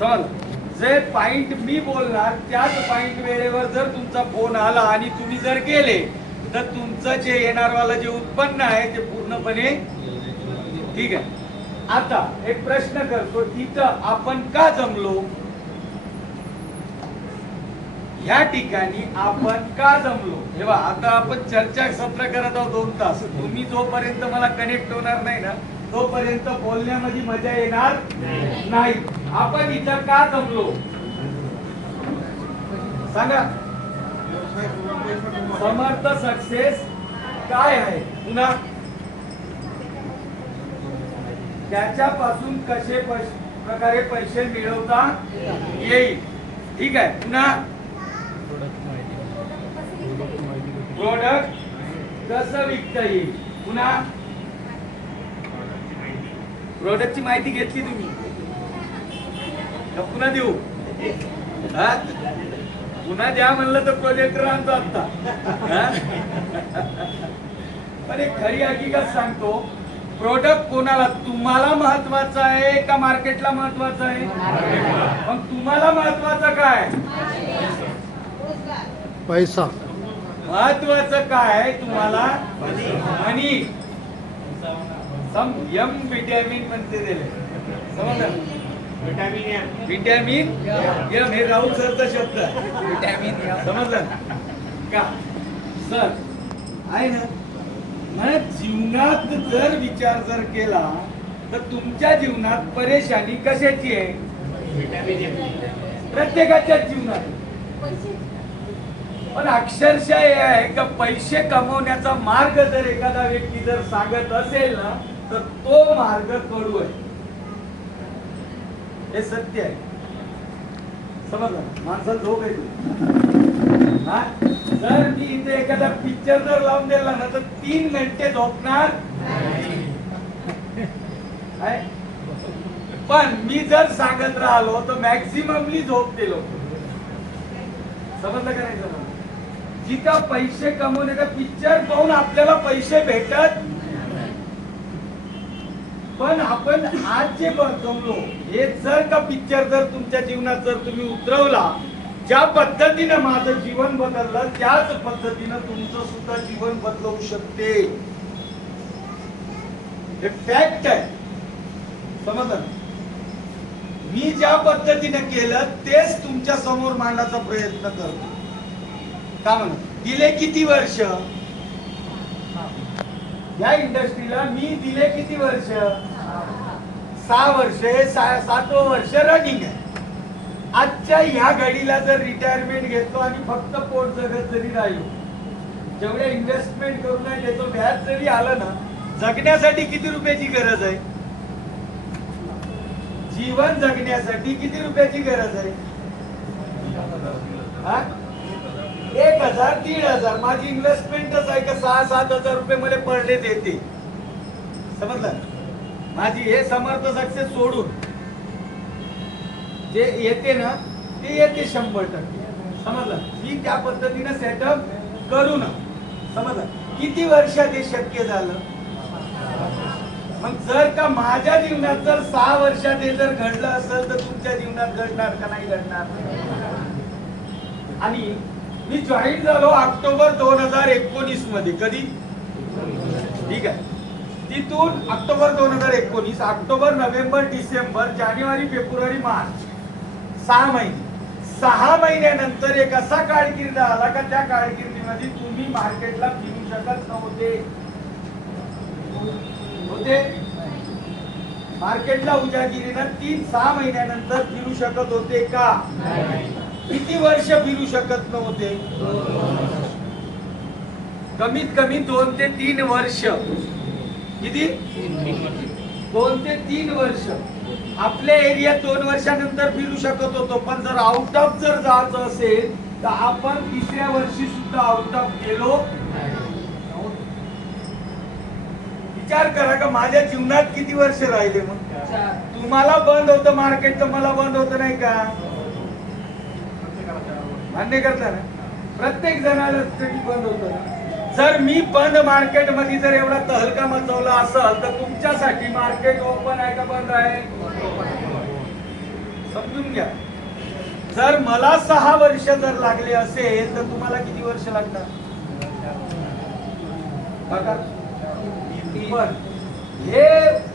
समज जे पॉइंट मी बोलणार त्याच पॉइंट वेळेवर जर तुमचा फोन आला आणि तुम्ही जर गेले तर तुमचं जे येणारवाला जे उत्पन्न आहे ते पूर्णपणे ठीक आहे. आता एक प्रश्न करतो, इथं आपण का जमलो? या ठिकाणी आपण का जमलो? तेव्हा आता आपण चर्चा सत्र करत आहोत 2 तास. तुम्ही जोपर्यंत मला कनेक्ट होणार नाही ना तोपर्यंत बोलण्यामध्ये मजा येणार नाही. आपण इथं का जमलो सांगा. समर्थ सक्सेस काय आहे? पुन्हा त्याच्यापासून कसे प्रकारे पैसे मिळवता येईल. ठीक आहे. पुन्हा प्रोडक्ट कसं विकता येईल. पुन्हा प्रोडक्टची माहिती घेतली तुम्ही का पुन्हा देऊ? पुन्हा द्या म्हणलं तर प्रोजेक्टर आणतो आता. पण एक खरी हकीकत सांगतो, प्रोडक्ट कोणाला, तुम्हाला महत्वाचा आहे का मार्केटला महत्वाचा आहे? मग तुम्हाला महत्वाचं काय? पैसा. महत्वाचं काय तुम्हाला? मनी. सम यम विटॅमिन म्हणते दिले, समजलं? विटॅमिन यम हे राहुल सरचा शब्द आहे. विटॅमिन समजलं का सर? आहे ना. म्हणजे जीवनात जर विचार जर केला तर तुमच्या जीवनात परेशानी कशाची आहे? प्रत्येकाच्या जीवनात. पण अक्षरशः हे आहे का पैसे कमवण्याचा मार्ग जर एखादा व्यक्ती जर सांगत असेल ना तर तो मार्ग कडू आहे. हे सत्य आहे. समजलं? माणसाला झोप येते. जर मी इथे एखादा पिक्चर जर लावून दिला ना तर 3 घंटे झोपणार. पण मी जर सांगत राहिलो तर मॅक्झिममली झोपते लोक. समजलं का नाही? समजलं? जिथं पैसे कमवण्याचा पिक्चर पाहून आपल्याला पैसे भेटत, पण आपण आज जे जमलो हे जर का पिक्चर जर तुमच्या जीवनात जर तुम्ही उतरवला, ज्या पद्धतीनं माझं जीवन बदललं त्याच पद्धतीनं तुमचं सुद्धा जीवन बदलवू शकते. हे फॅक्ट आहे. समजलं? मी ज्या पद्धतीने केलं तेच तुमच्या समोर मांडण्याचा प्रयत्न करतो. का म्हणून दिले किती वर्ष या इंडस्ट्रीला? मी दिले किती वर्ष? 6 वर्ष. 7वं वर्ष रनिंग आहे. आजच्या ह्या घडीला जर रिटायरमेंट घेतो आणि फक्त पोट जगत जरी राहिलो, जेवढे इन्व्हेस्टमेंट करून आहे त्याचं व्याज जरी आलं ना, जगण्यासाठी किती रुपयाची गरज आहे? जीवन जगण्यासाठी किती रुपयाची गरज आहे? 1000 1500. माझी इन्व्हेस्टमेंटच आहे का 6-7 हजार रुपये मला पर डे देते. समजलं? माझी हे समर्थ सक्सेस सोडून जे येते ना ते येते 100%. समजलं? मी त्या पद्धतीने सेटअप करू ना. समजलं? किती वर्षात हे शक्य झालं? मग जर का माझ्या जीवनात जर 6 वर्षात हे जर घडलं असेल तर तुमच्या जीवनात घडणार का नाही घडणार? आणि मी जॉईन झालो ऑक्टोबर 2019 मध्ये. कधी? ठीक आहे. तिथून ऑक्टोबर 2019, ऑक्टोबर, नोव्हेंबर, डिसेंबर, जानेवारी, फेब्रुवारी, मार्च 6 महिने. 6 महिन्यानंतर एक असा काळखिर्द आला का त्या काळखिर्दीमध्ये तुम्ही मार्केटला फिरू शकत नव्हते. मार्केटला उजागिरीनं 3-6 महिन्यानंतर फिरू शकत होते का? किती वर्ष फिरू शकत नव्हते? कमीत कमी 2 ते 3 वर्ष. किती? 2 ते 3 वर्ष. आपल्या एरियात 2 वर्षानंतर फिरू शकत होतो. पण जर आउट ऑफ जर जायचं असेल तर आपण 3ऱ्या वर्षी सुद्धा आउट ऑफ गेलो. विचार करा का माझ्या जीवनात किती वर्ष राहिले. मग तुम्हाला बंद होतं मार्केट तर मला बंद होतं नाही का? मान्य करता ना? प्रत्येक जणाला बंद होतं ना. जर मी बंद मार्केट मध्ये जर एवढा तहलका मचवला असेल तर तुमच्यासाठी मार्केट ओपन आहे का बंद आहे? समजून घ्या. जर मला 6 वर्ष जर लागले असेल तर तुम्हाला किती वर्ष लागतात बघा. पण हे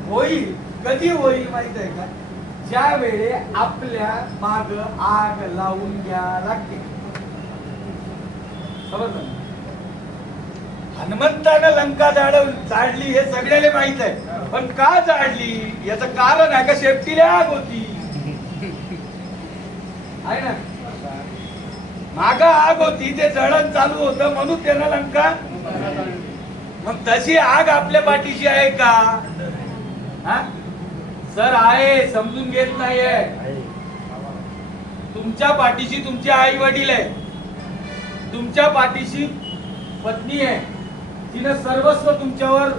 होईल कधी होईल माहित आहे का? ज्या वेळे आपल्या माग आग लावून घ्या लागते. समजलं? हनुमंतानं लंका जाळली हे सगळ्याला माहित आहे. पण का जाळली याचं कारण आहे का? शेपटीला आग होती आहे ना, माग आग होती, ते जळण चालू होतं म्हणून त्यानं लंका. मग तशी आग आपल्या पाठीशी आहे का? हा सर आहे, समजून घेत नाहीये. तुमच्या पाठीशी तुमचे आई वडील आहे, तुमच्या पाठीशी पत्नी आहे, तिनं सर्वस्व तुमच्यावर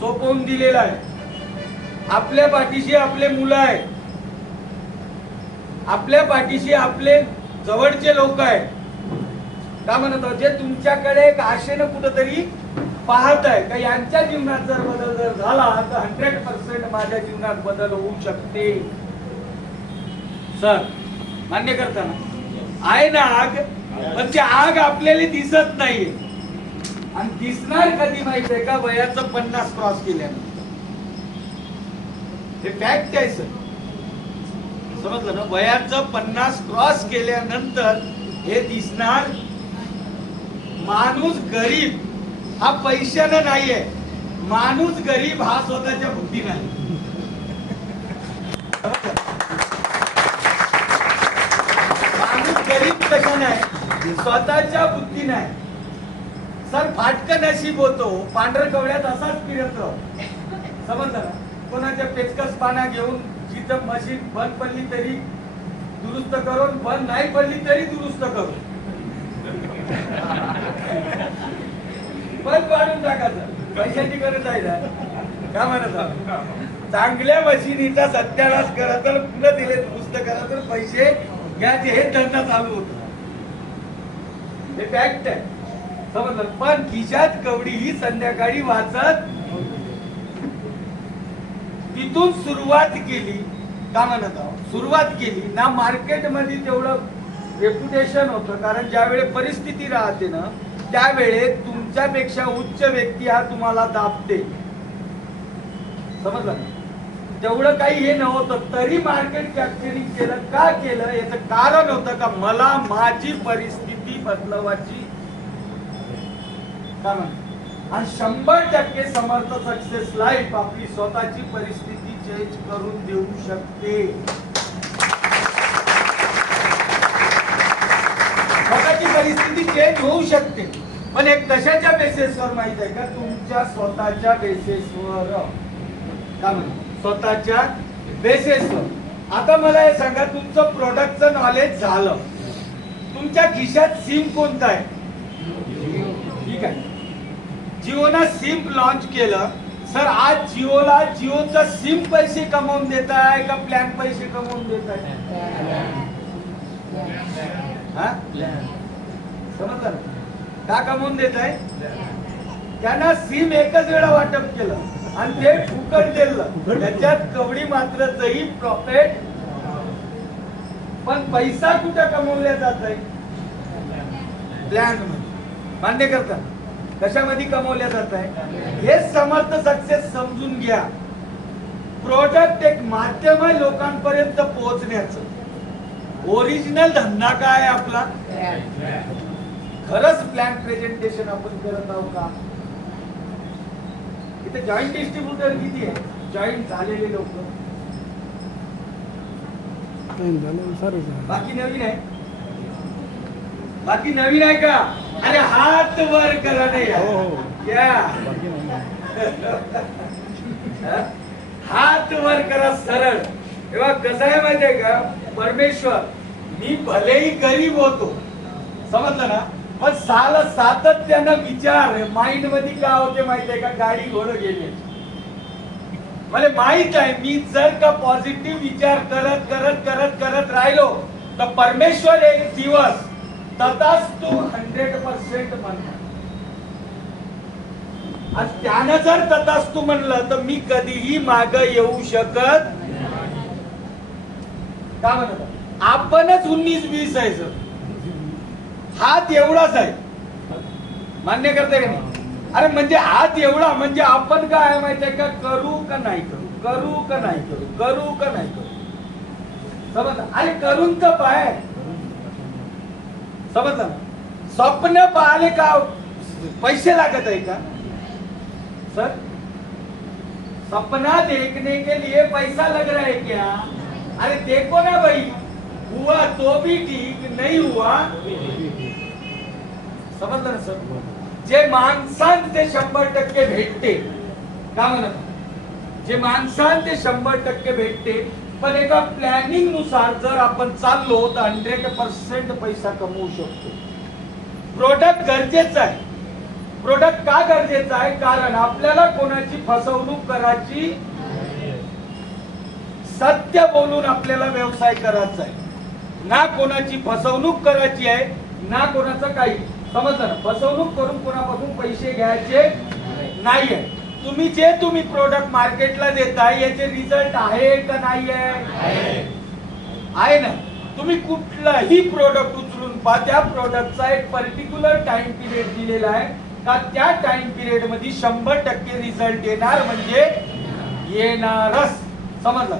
सोपवून दिलेलं आहे. आपल्या पाठीशी आपले मुलं आहेत, आपल्या पाठीशी आपले जवळचे लोक आहेत. का म्हणत जे तुमच्याकडे एक आशेनं कुठंतरी पाहत आहे का यांच्या जीवनात जर बदल जर झाला तर 100% माझ्या जीवनात बदल होऊ शकते. सर मान्य करताना आहे ना आग, पण ती आग आपल्याला दिसत नाहीये. आणि दिसणार कधी माहित आहे का? वयाचं 50 क्रॉस केल्यानंतर. हे फॅक्ट आहे सर, समजलं ना? वयाचं 50 क्रॉस केल्यानंतर हे दिसणार. माणूस गरीब हा पैशानं नाहीये, माणूस गरीब हा स्वतःच्या बुद्धीनं आहे. माणूस गरीब कशानं आहे? स्वतःच्या बुद्धीनं आहे. सर फाटकं नशीब होतो, पांढर कवड्यात असाच फिरत राहतो. समजलं ना? कोणाच्या पेचकस पाना घेऊन जिथं मशीन बंद पडली तरी दुरुस्त करून, बंद नाही पडली तरी दुरुस्त करून, बंद पाडून टाकायचं. पैशाची गरज आहे ना? का म्हणत चांगल्या मशिनीचा सत्यानाश करा तर पुन्हा दिले दुरुस्त करा तर पैसे घ्यायचे, हे धंदा चालू होतो. हे फॅक्ट आहे, समजलं? पण खिशात कवडी ही संध्याकाळी वाचत. तिथून सुरुवात केली. का म्हणत आहोत सुरुवात केली ना? मार्केटमध्ये तेवढं रेप्युटेशन होतं, कारण ज्यावेळी परिस्थिती राहते ना त्यावेळे तुमच्यापेक्षा उच्च व्यक्ती हा तुम्हाला दाबते. समजलं? तेवढं काही हे नव्हतं तरी मार्केट कॅप्चरिंग केलं. का केलं याचं कारण होतं का मला माझी परिस्थिती बदलवायची. का म्हणत? आणि 100% समर्थ सक्सेस लाईफ आपली स्वतःची परिस्थिती चेंज करून देऊ शकते. स्वतःची परिस्थिती चेंज होऊ शकते, पण एक कशाच्या बेसिसवर माहित आहे का? तुमच्या स्वतःच्या बेसिसवर. का म्हणत? स्वतःच्या बेसिसवर. आता मला हे सांगा, तुमचं प्रोडक्टचं नॉलेज झालं, तुमच्या खिशात सिम कोणता आहे? ठीक आहे, जिओना सिम लॉन्च केलं. सर आज जिओला जिओचा सिम पैसे कमवून देत आहे का प्लॅन पैसे कमवून देत आहे? समजलं? का कमवून देत आहे? त्यांना सिम एकच वेळा वाटप केलं आणि ते फुकट दिलं. त्याच्यात कवडी मात्रचंही प्रॉफिट, पण पैसा कुठं कमवला जात आहे? प्लॅन मध्ये. मान्य करता? कशामध्ये कमवल्या जात आहे? हे समर्थ सक्सेस समजून घ्या. प्रोडक्ट एक माध्यम आहे लोकांपर्यंत पोहोचण्याचं. ओरिजिनल धंदा काय आपला? खरंच प्लॅन प्रेझेंटेशन आपण करत आहोत का? इथे जॉईंट डिस्ट्रीब्युटर किती आहे? जॉईंट झालेले लोक बाकी नवीन आहे? बाकी नवीन आहे का? अरे हात वर करा. नाही हात वर करा सरळ. तेव्हा कसं आहे माहिती आहे का? परमेश्वर, मी भलेही गरीब होतो, समजलं ना, पण सातत्यानं विचार माइंड मध्ये काय होते माहिती आहे का? गाडी घोडं गेले. मला माहित आहे मी जर का पॉझिटिव्ह विचार करत करत करत करत राहिलो तर परमेश्वर एक दिवस तथास्तु 100% म्हणणार. आणि त्यानं जर तथास्तु म्हणलं तर मी कधीही माग येऊ शकत. का म्हणत आपणच 19-20 आहे सर, हात एवढाच आहे, मान्य करताय का नाही? अरे म्हणजे हात एवढा म्हणजे आपण काय आहे माहिती आहे का, करू का नाही करू, करू का नाही करू, करू का नाही करू, समजलं? अरे करून तर पाय, समजलं? स्वप्न पाहिले का पैसे लागत आहे का सर? सपना देखने के लिए पैसा लग रहा है क्या? अरे देखो ना भाई, हुआ तो भी ठीक, नहीं हुआ समजलं ना सर? जे माणसांत ते 100% भेटते, का म्हणत, जे माणसांत ते 100% भेटते, पण एका प्लॅनिंग नुसार जर आपण चाललो तर 100% पैसा कमवू शकतो. प्रोडक्ट गरजेचं आहे. प्रोडक्ट का गरजेचं आहे? कारण आपल्याला कोणाची फसवणूक करायची, सत्य बोलून आपल्याला व्यवसाय करायचा आहे, ना कोणाची फसवणूक करायची आहे, ना कोणाचं काही, समजलं ना? फसवणूक करून कोणापासून पैसे घ्यायचे नाहीये. तुम्ही प्रोडक्ट मार्केटला देताय याचे रिझल्ट आहे का नाही आहे ना? तुम्ही कुठलाही प्रोडक्ट उचलून पहा, त्या प्रोडक्टचा एक पर्टिक्युलर टाइम पिरियड दिलेला आहे का, त्या टाइम पिरियड मध्ये 100% रिझल्ट येणार म्हणजे येणारच, समजलं?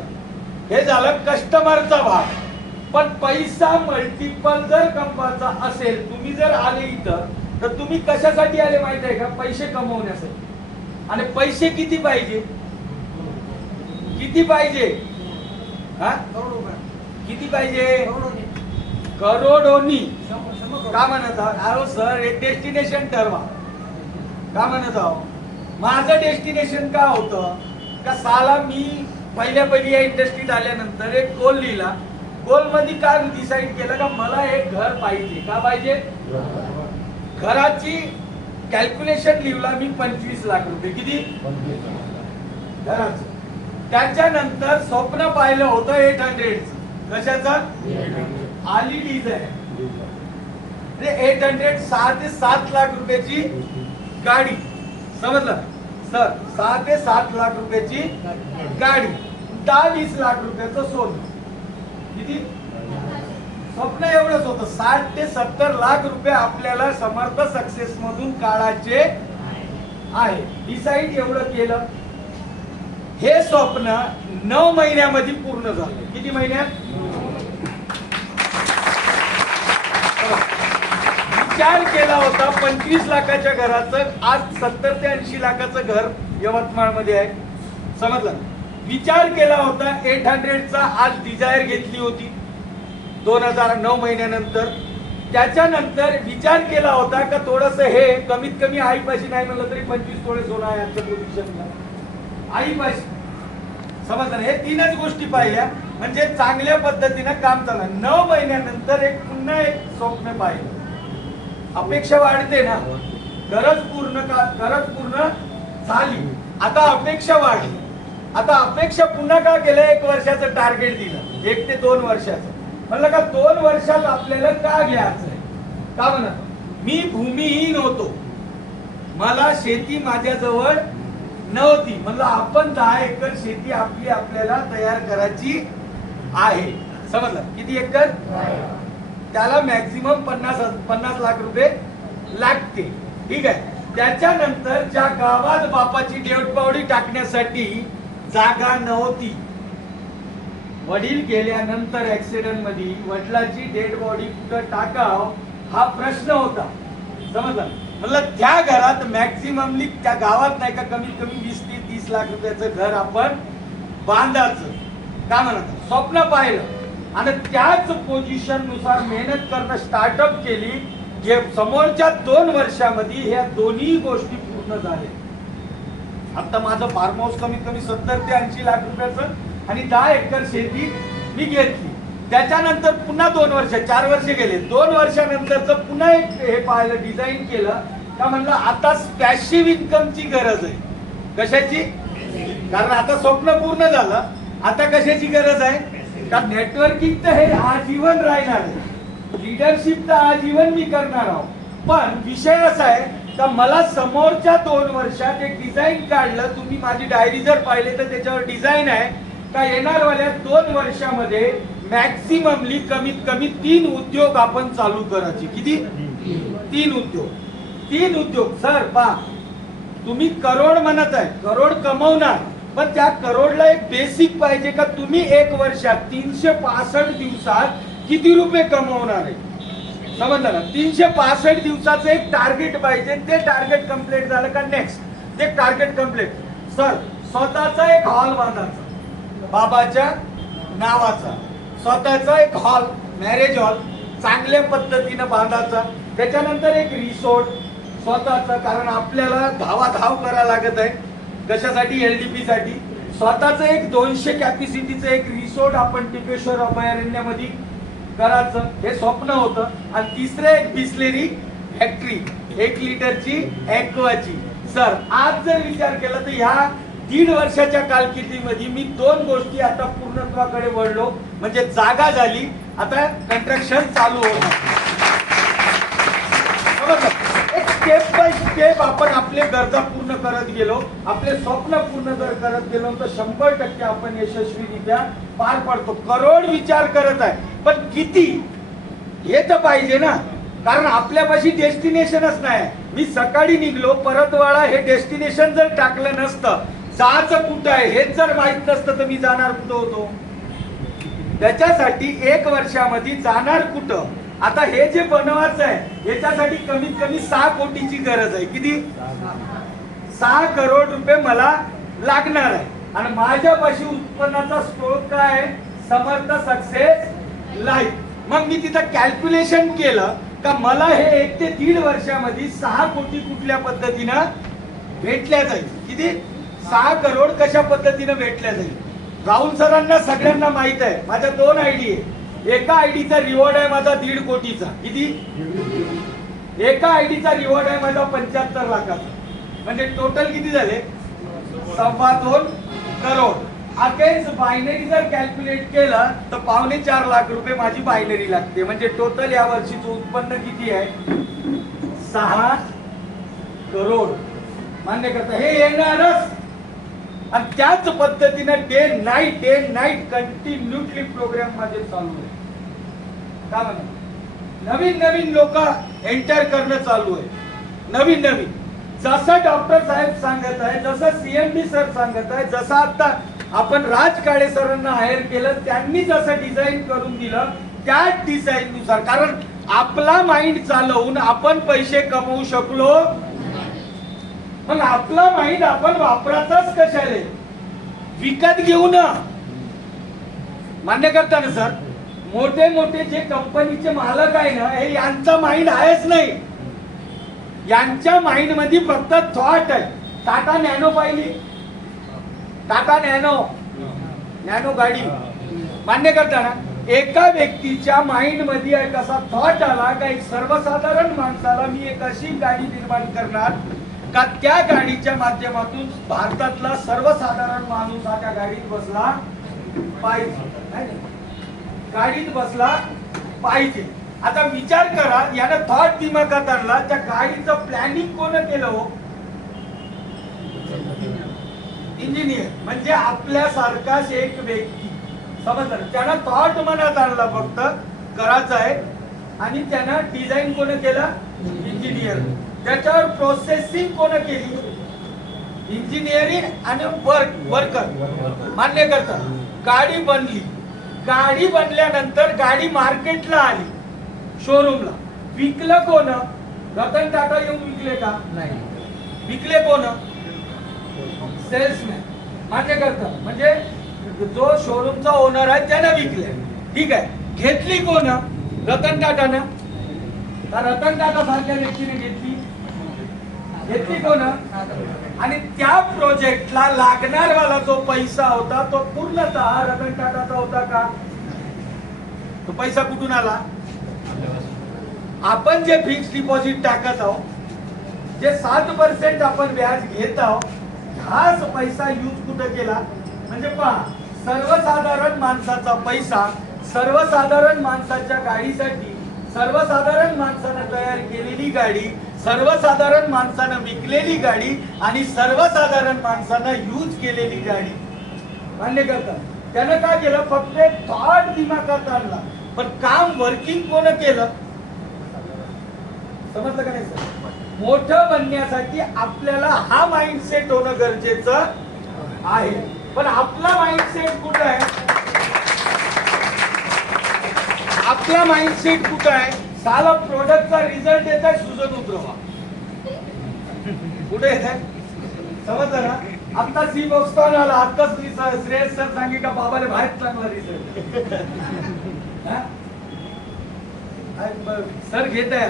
हे झालं कस्टमरचा भाग. पण पैसा मल्टिपल जर कमवायचा असेल, तुम्ही जर आले इथं तर तुम्ही कशासाठी आले माहिती आहे का? पैसे कमवण्यासाठी. आणि पैसे किती पाहिजे? किती पाहिजे? हा, किती पाहिजे? करोडोनी. का म्हणत आहोत? अहो सर, एक डेस्टिनेशन ठरवा. का म्हणत आहोत? माझं डेस्टिनेशन का होतं का, साला मी पहिली या इंडस्ट्रीत आल्यानंतर एक गोल लिहिला. गोल मध्ये काय डिसाइड केलं का मला एक घर पाहिजे. का पाहिजे? घराची कॅल्क्युलेशन लिहिला मी 25 लाख रुपये. किती घराचं? त्याच्यानंतर स्वप्न पाहिलं होतं 800. कशाचं? आली डिझाईन. 800 6 ते 7 लाख रुपयाची गाडी, समजलं सर? 6 ते 7 लाख रुपयाची गाडी, 10-20 लाख रुपयाचं सोनं. किती? स्वप्न एवढंच होतं. 60 ते 70 लाख रुपये आपल्याला समर्थ सक्सेस मधून काढायचे आहे. डिसाइड एवढं केलं. हे स्वप्न 9 महिन्यामध्ये पूर्ण झालं. किती महिन्यात? विचार केला होता 25 लाखाच्या घराचं, आज 70 ते 80 लाखाचं घर यवतमाळ मध्ये आहे, समजलं? विचार केला होता 800चा, आज डिझायर घेतली होती 2009 महिन्यानंतर. त्याच्यानंतर विचार केला होता का थोडस हे कमीत कमी आईपाशी नाही म्हणलं तरी 25 तोळे सोनं आहे आजच्या पोझिशनला, आईपाशी, समजलं? हे 3च गोष्टी पाहिल्या म्हणजे चांगल्या पद्धतीने काम चाललं. 9 महिन्यानंतर पुन्हा एक स्वप्न पाहिलं. अपेक्षा वाढते ना, गरज पूर्ण झाली, आता अपेक्षा वाढली. आता अपेक्षा पुन्हा का केलं? 1 वर्षाचं टार्गेट दिलं, 1 ते 2 वर्षाचं. म्हणलं का 2 वर्षात आपल्याला का घ्यायचंय? का म्हणत मी भूमिहीन होतो, मला शेती माझ्याजवळ नव्हती. म्हणलं आपण 10 एकर शेती आपल्याला तयार करायची आहे, समजलं? किती एकर? त्याला मॅक्झिमम 50 लाख रुपये लागते, ठीक आहे? त्याच्यानंतर ज्या गावात बापाची डेड बॉडी टाकण्यासाठी जागा नव्हती, वडील गेल्यानंतर ऍक्सिडेंट मध्ये वडिलांची डेड बॉडी कुठं टाकाव हा प्रश्न होता, समजलं? म्हणलं त्या घरात मॅक्झिममली त्या गावात नाही का कमीत कमी 20 ते 30 लाख रुपयाचं घर आपण बांधायचं. का म्हणत स्वप्न पाहिलं आणि त्याच पोझिशन नुसार मेहनत करणं स्टार्टअप केली. जे समोरच्या 2 वर्षामध्ये ह्या दोन्ही गोष्टी पूर्ण झाल्या. आता माझं फार्म हाऊस कमीत कमी 70 ते 80 लाख रुपयाचं आणि 10 एकर शेती मी घेतली. त्याच्यानंतर पुन्हा 2 वर्ष 4 वर्ष गेले. 2 वर्षानंतरच पुन्हा एक हे पाहिलं, डिझाईन केलं का म्हणलं आता पॅसिव्ह इन्कमची गरज आहे. कशाची? कारण आता स्वप्न पूर्ण झालं, आता कशाची गरज आहे? का नेटवर्किंग तर हे आजीवन राहणार आहे, लीडरशिप तर आजीवन मी करणार आहोत. पण विषय असा आहे का मला समोरच्या 2 वर्षात एक डिझाईन काढलं. तुम्ही माझी डायरी जर पाहिले तर त्याच्यावर डिझाईन आहे का येणारवाल्या 2 वर्षामध्ये मॅक्सिममली कमीत कमी 3 उद्योग आपण चालू करायचे. किती? 3 उद्योग. 3 उद्योग सर पहा, तुम्ही करोड म्हणत आहे, करोड कमवणार, पण त्या करोडला एक बेसिक पाहिजे का तुम्ही एक वर्षात 365 दिवसात किती रुपये कमवणार आहे. समजलं ना? 365 दिवसाचं एक टार्गेट पाहिजे. ते टार्गेट कंप्लीट झालं का नेक्स्ट ते टार्गेट कंप्लीट. सर स्वतःचा एक हॉल बांधायचा, बाबाच्या नावाचा स्वतःचा एक हॉल, मॅरेज हॉल चांगल्या पद्धतीने बांधायचा. त्याच्यानंतर एक रिसोर्ट स्वतःचा, कारण आपल्याला धावाधाव करायला लागत आहे. कशासाठी? LDP साठी. स्वतःचं एक 200 कॅपॅसिटीचं एक रिसोर्ट आपण टिपेश्वर अभयारण्यामध्ये करायचं, हे स्वप्न होतं. आणि तिसरं एक बिस्लेरी फॅक्टरी 1 लिटरची ॲक्वाची. सर आज जर विचार केला तर ह्या 1.5 वर्षाच्या कालखंडीमध्ये मी 2 गोष्टी आता पूर्णत्वाकडे वळलो. म्हणजे जागा झाली, आता कंस्ट्रक्शन चालू होणार. एक स्टेप बाय स्टेप आपण आपले गरजा पूर्ण करत गेलो, आपले स्वप्न पूर्ण जर करत गेलो तर 100% आपण यशस्वीरित्या पार पडतो. करोड विचार करत आहे, पण किती हे तर पाहिजे ना, कारण आपल्यापाशी डेस्टिनेशनच नाही. मी सकाळी निघलो, परतवाडा हे डेस्टिनेशन जर टाकलं नसतं, जायचं कुठं आहे हेच जर माहित नसतं तर मी जाणार कुठं होतो. त्याच्यासाठी 1 वर्षामध्ये जाणार कुठं. आता हे जे बनवायचं आहे याच्यासाठी कमीत कमी 6 कोटीची गरज आहे. किती? 6 करोड रुपये मला लागणार आहे. आणि माझ्यापाशी उत्पन्नाचा स्रोत काय आहे? समर्थ सक्सेस लाईफ. मग मी तिथं कॅल्क्युलेशन केलं का मला हे 1 ते 1.5 वर्षामध्ये 6 कोटी कुठल्या पद्धतीनं भेटल्या जाईल. किती? 6 करोड कशा पद्धतीनं भेटल्या जाईल. राहुल सरांना सगळ्यांना माहित आहे माझ्या 2 आयडी आहे. एका आयडीचा रिवॉर्ड आहे माझा 1.5 कोटीचा. किती? एका आयडीचा रिवॉर्ड आहे माझा 75 लाखाचा. म्हणजे टोटल किती झाले? 2.25 करोड. अगेन्स्ट बायनरी जर कॅल्क्युलेट केलं तर 4.25 लाख रुपये माझी बायनरी लागते. म्हणजे टोटल या वर्षीचं उत्पन्न किती आहे? 6 करोड. मान्य करता? हे येणारच. आणि त्याच पद्धतीने डे नाईट कंटिन्युअसली प्रोग्राम माझे चालू आहे. का म्हणा? नवीन लोक एंटर करणं चालू आहे. नवीन जसं डॉक्टर साहेब सांगत आहे, जसं CMD सर सांगत आहे, जसं आता आपण राज काळे सरांना हायर केलं, त्यांनी जसं डिझाईन करून दिलं त्याच डिझाईन नुसार, कारण आपला माइंड चालवून आपण पैसे कमवू शकलो. मग आपला माइंड आपण वापराचाच कशाले? विकत घेऊ ना. मान्य करता ना सर? मोठे जे कंपनीचे मालक आहे ना, हे यांचा माइंड आहेच नाही. यांच्या माइंड मध्ये फक्त थॉट आहे. टाटा नॅनो पाहिली? टाटा नॅनो गाडी मान्य करता ना? एका व्यक्तीच्या माइंड मध्ये कसा थॉट आला का एक सर्वसाधारण माणसाला मी एक अशी गाडी निर्माण करणार का त्या गाडीच्या माध्यमातून भारतातला सर्वसाधारण माणूस हा त्या गाडीत बसला पाहिजे. गाडीत बसला पाहिजे. आता विचार करा, यानं थॉट दिमागात आणला, त्या गाडीचं प्लॅनिंग कोण केलं हो? इंजिनियर. म्हणजे आपल्यासारखाच एक व्यक्ती. समजलं? त्यानं थॉट मनात आणला, फक्त करायचं आहे, आणि त्यानं डिझाईन कोण केलं? इंजिनियर. त्याच्यावर प्रोसेसिंग कोण केली? इंजिनिअरिंग आणि वर्कर. मान्य करता? गाडी बनली. गाडी बनल्यानंतर गाडी मार्केटला आली, शोरूमला. विकलं कोण? रतन टाटा येऊन विकले का? नाही. विकले कोण? सेल्समॅन. मान्य करता? म्हणजे जो शोरूमचा ओनर आहे त्यानं विकले. ठीक आहे. घेतली कोण? रतन टाटानं. रतन टाटा सारख्या व्यक्तीने घेतली कोण? आणि त्या प्रोजेक्टला लागणार वाला जो पैसा होता तो पूर्णतः रतन टाटाचा होता का? तो पैसा कुठून आला? आपण जे फिक्स डिपॉझिट टाकत आहोत, जे 7% आपण व्याज घेत आहोत, हाच पैसा यूज कुठं केला? म्हणजे पहा, सर्वसाधारण माणसाचा पैसा सर्वसाधारण माणसाच्या गाडीसाठी, सर्वसाधारण माणसानं तयार केलेली गाडी, सर्वसाधारण माणसानं विकलेली गाडी आणि सर्वसाधारण माणसानं यूज केलेली गाडी. मान्य करता? त्यानं काय केलं, फक्त एक थॉट दिमागात आणला, पण काम वर्किंग कोण केलं, समजलं का नाही सर? मोठं बनण्यासाठी आपल्याला हा माइंडसेट होणं गरजेचं आहे. पण आपला माइंडसेट कुठं आहे? आपला माइंडसेट कुठं आहे? साला प्रोडक्टचा रिझल्ट येत आहे, सुजन उतरवा. कुठे येत आहे? समजलं ना? आता सी बॉक्सटॉन आला, आताच श्रेयस सर सांगे का बाबाले बाहेर चांगला रिझल्ट सर घेत आहे.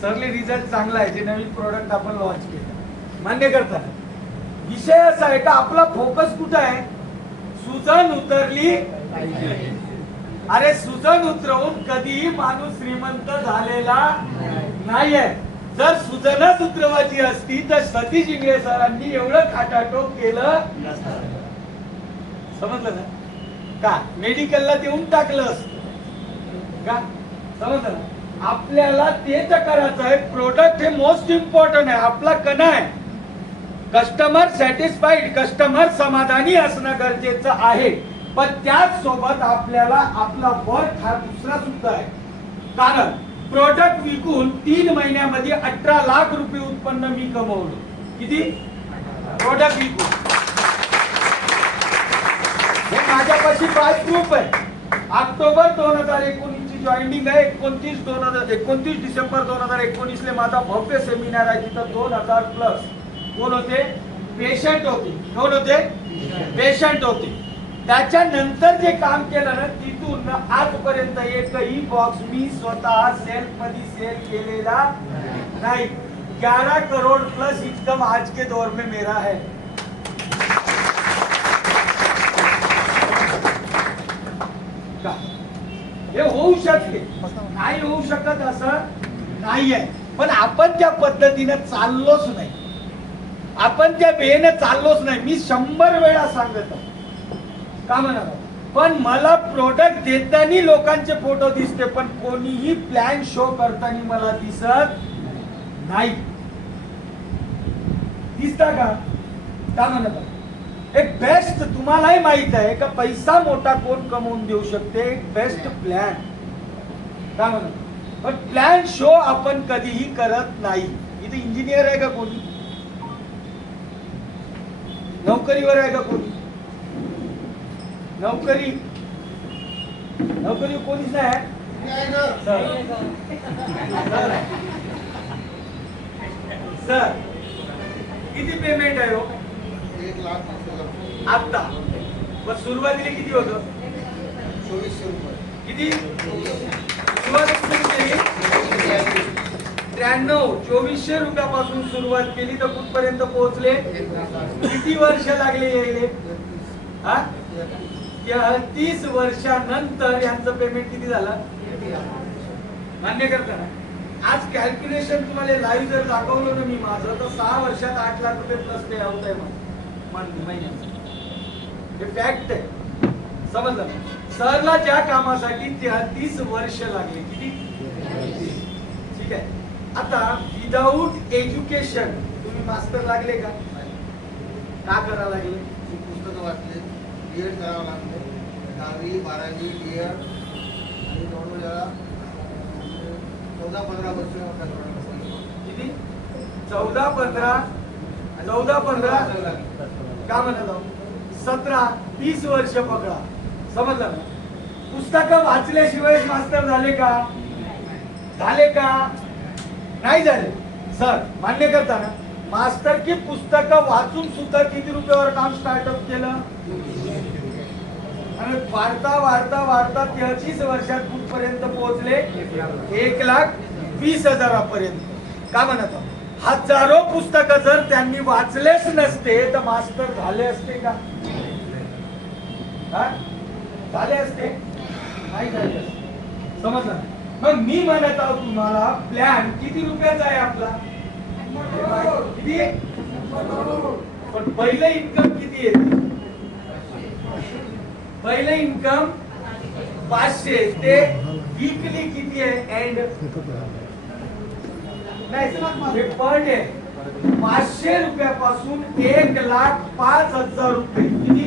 सरले रिझल्ट चांगला आहे, जे नवीन प्रोडक्ट आपण लॉन्च केलं, मान्य करता. विषय असा आहे का आपला फोकस कुठं आहे? सुजन उतरली. अरे सुजन उतरवून कधीही माणूस श्रीमंत झालेला नाहीये. जर सुजनच उतरवायची असती तर सतीश इंगळे सरांनी एवढं खाटाटोप केलं, समजलं ना? का मेडिकलला देऊन टाकलं असतं का? समजलं ना? आपल्याला ते तर करायचं आहे. प्रोडक्ट हे मोस्ट इम्पॉर्टंट आहे. आपला कणा आहे कस्टमर सॅटिस्फाईड, कस्टमर समाधानी असणं गरजेचं आहे. पण त्याच सोबत आपल्याला आपला वर्क हा दुसरा सुद्धा आहे. कारण प्रोडक्ट विकून 3 महिन्यामध्ये 18 लाख रुपये उत्पन्न मी कमवलं. किती? प्रोडक्ट विकून. हे माझ्यापाशी प्राइस प्रूफ आहे. ऑक्टोबर 2019 ची जॉईनिंग आहे. 29 डिसेंबर 2019 ले माझा भव्य सेमिनार आहे. तिथं 2000 प्लस कोण होते? पेशंट होते. कोण होते? पेशंट होते. त्याच्यानंतर जे काम केलं ना, तिथून आजपर्यंत एकही बॉक्स मी स्वतः सेल्फ मध्ये सेल केलेला नाही. 11 करोड़ प्लस इनकम आज के दौर में मेरा है. हे होऊ शकते, नाही होऊ शकत असं नाहीये. पण आपण त्या पद्धतीने चाललोच नाही. आपण त्या वेळेने चाललोच नाही. मी 100 वेळा सांगत का म्हणाला, पण मला प्रोडक्ट देताना लोकांचे फोटो दिसते, पण कोणीही प्लॅन शो करताना मला दिसत नाही. दिसता का? का म्हणत? एक बेस्ट, तुम्हालाही माहित आहे का पैसा मोठा कोण कमवून देऊ शकते? एक बेस्ट प्लॅन. का म्हणत? पण प्लॅन शो आपण कधीही करत नाही. इथे इंजिनियर आहे का कोणी? नोकरीवर आहे का कोणी? नोकरी कोणीच नाही. सर किती पेमेंट आहे हो? 1 लाख. आता पण सुरुवातीला किती होतं? 2400 रुपये. किती सुरुवात केली? 2400 रुपयापासून सुरुवात केली तर कुठपर्यंत पोहोचले? किती वर्ष लागले यायले? 30 वर्षानंतर यांचं पेमेंट किती झालं? मान्य करता ना? आज कॅल्क्युलेशन तुम्हाला लाईव्ह जर दाखवलं ना मी माझं, तर 6 वर्षात 8 लाख रुपये प्लस पे आउट आहे महिन्याचं. हे फॅक्ट आहे. समजलं? सरला ज्या कामासाठी 30 वर्ष लागले. किती? ठीक आहे. आता विदाउट एज्युकेशन तुम्ही मास्टर लागले का? का करा लागले? पुस्तकं वाचले, B.Ed करावं लागले, 10वी 12वी B.Ed आणि जवळजवळ 14-15 वर्ष. किती? 14-15 का म्हणत आहोत? 17-20 वर्ष पकडा. समजलं ना? पुस्तकं वाचल्याशिवाय मास्टर झाले का? झाले का? नाही झाले. सर मान्य करता ना? मास्टर की पुस्तकं वाचून सुद्धा किती रुपयावर काम स्टार्टअप केलं? आणि वाढता वाढता वाढता 33 वर्षात कुठपर्यंत पोहोचले? 1,20,000 का म्हणत आहोत? हजारो पुस्तकं जर त्यांनी वाचलेच नसते तर मास्टर झाले असते का? झाले असते? नाही झाले असते. समजलं? मग मी म्हणत आहोत तुम्हाला, प्लॅन किती रुपयाचा आहे आपला? किती? पण पहिलं इन्कम किती येते? पहिलं इन्कम 500. ते वीकली किती आहे? एंड नाही पर डे 500 रुपयापासून 1,05,000 रुपये. किती?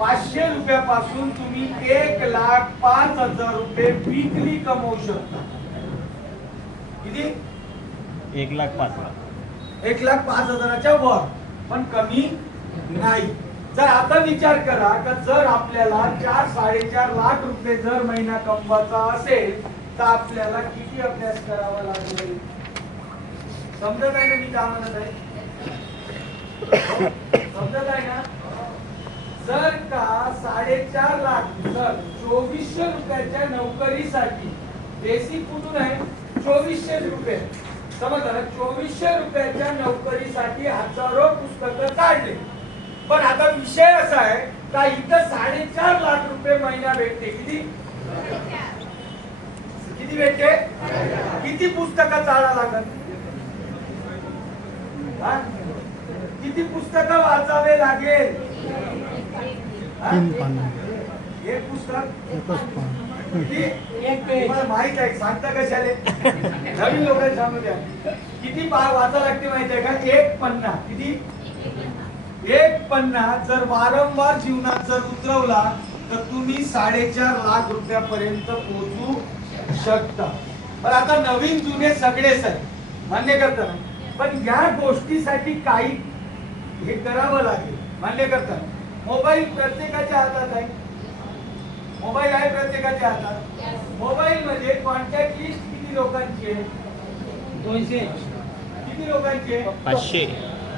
500 रुपयापासून तुम्ही 1,05,000 रुपये वीकली कमवू शकता. किती? 1,05,000. 1,05,000च्या वर, पण कमी नाही. जर आता विचार करा की जर आपल्याला 4-4.5 लाख रुपये जर महिना कमवायचा असेल तर आपल्याला किती अभ्यास करावा लागेल? समजत आहे ना मी काय म्हणत आहे? समजत आहे ना? जर का 4.5 लाख जर 2400 रुपयाच्या नोकरीसाठी बेसिक कुठून आहे? 2400 रुपये. समजलं ना? 2400 रुपयाच्या नोकरीसाठी हजारो पुस्तकं काढले. पण आता विषय असा आहे का इथं 4.5 लाख रुपये महिना भेटते. किती किती भेटते? किती पुस्तकं चाळा लागत? किती पुस्तकं वाचावे लागेल? एक पुस्तक तुम्हाला माहित आहे? सांगता कशाले? नवीन लोकांना सांगू द्या. किती वाचा लागते माहिती आहे का? एक पन्ना. किती? एक पन्ना जर वारंवार जीवनात जर उतरवला तर तुम्ही 4.5 लाख रुपयापर्यंत पोहोचू शकता. पण आता नवीन जुने सगळेच आहे, मान्य करता ना? पण या गोष्टीसाठी काही हे करावं लागेल. मान्य करता? मोबाईल प्रत्येकाच्या हातात आहे. मोबाईल आहे प्रत्येकाच्या हातात. मोबाईल मध्ये कॉन्टॅक्ट लिस्ट किती लोकांची आहे? 200. किती लोकांची आहे? 500.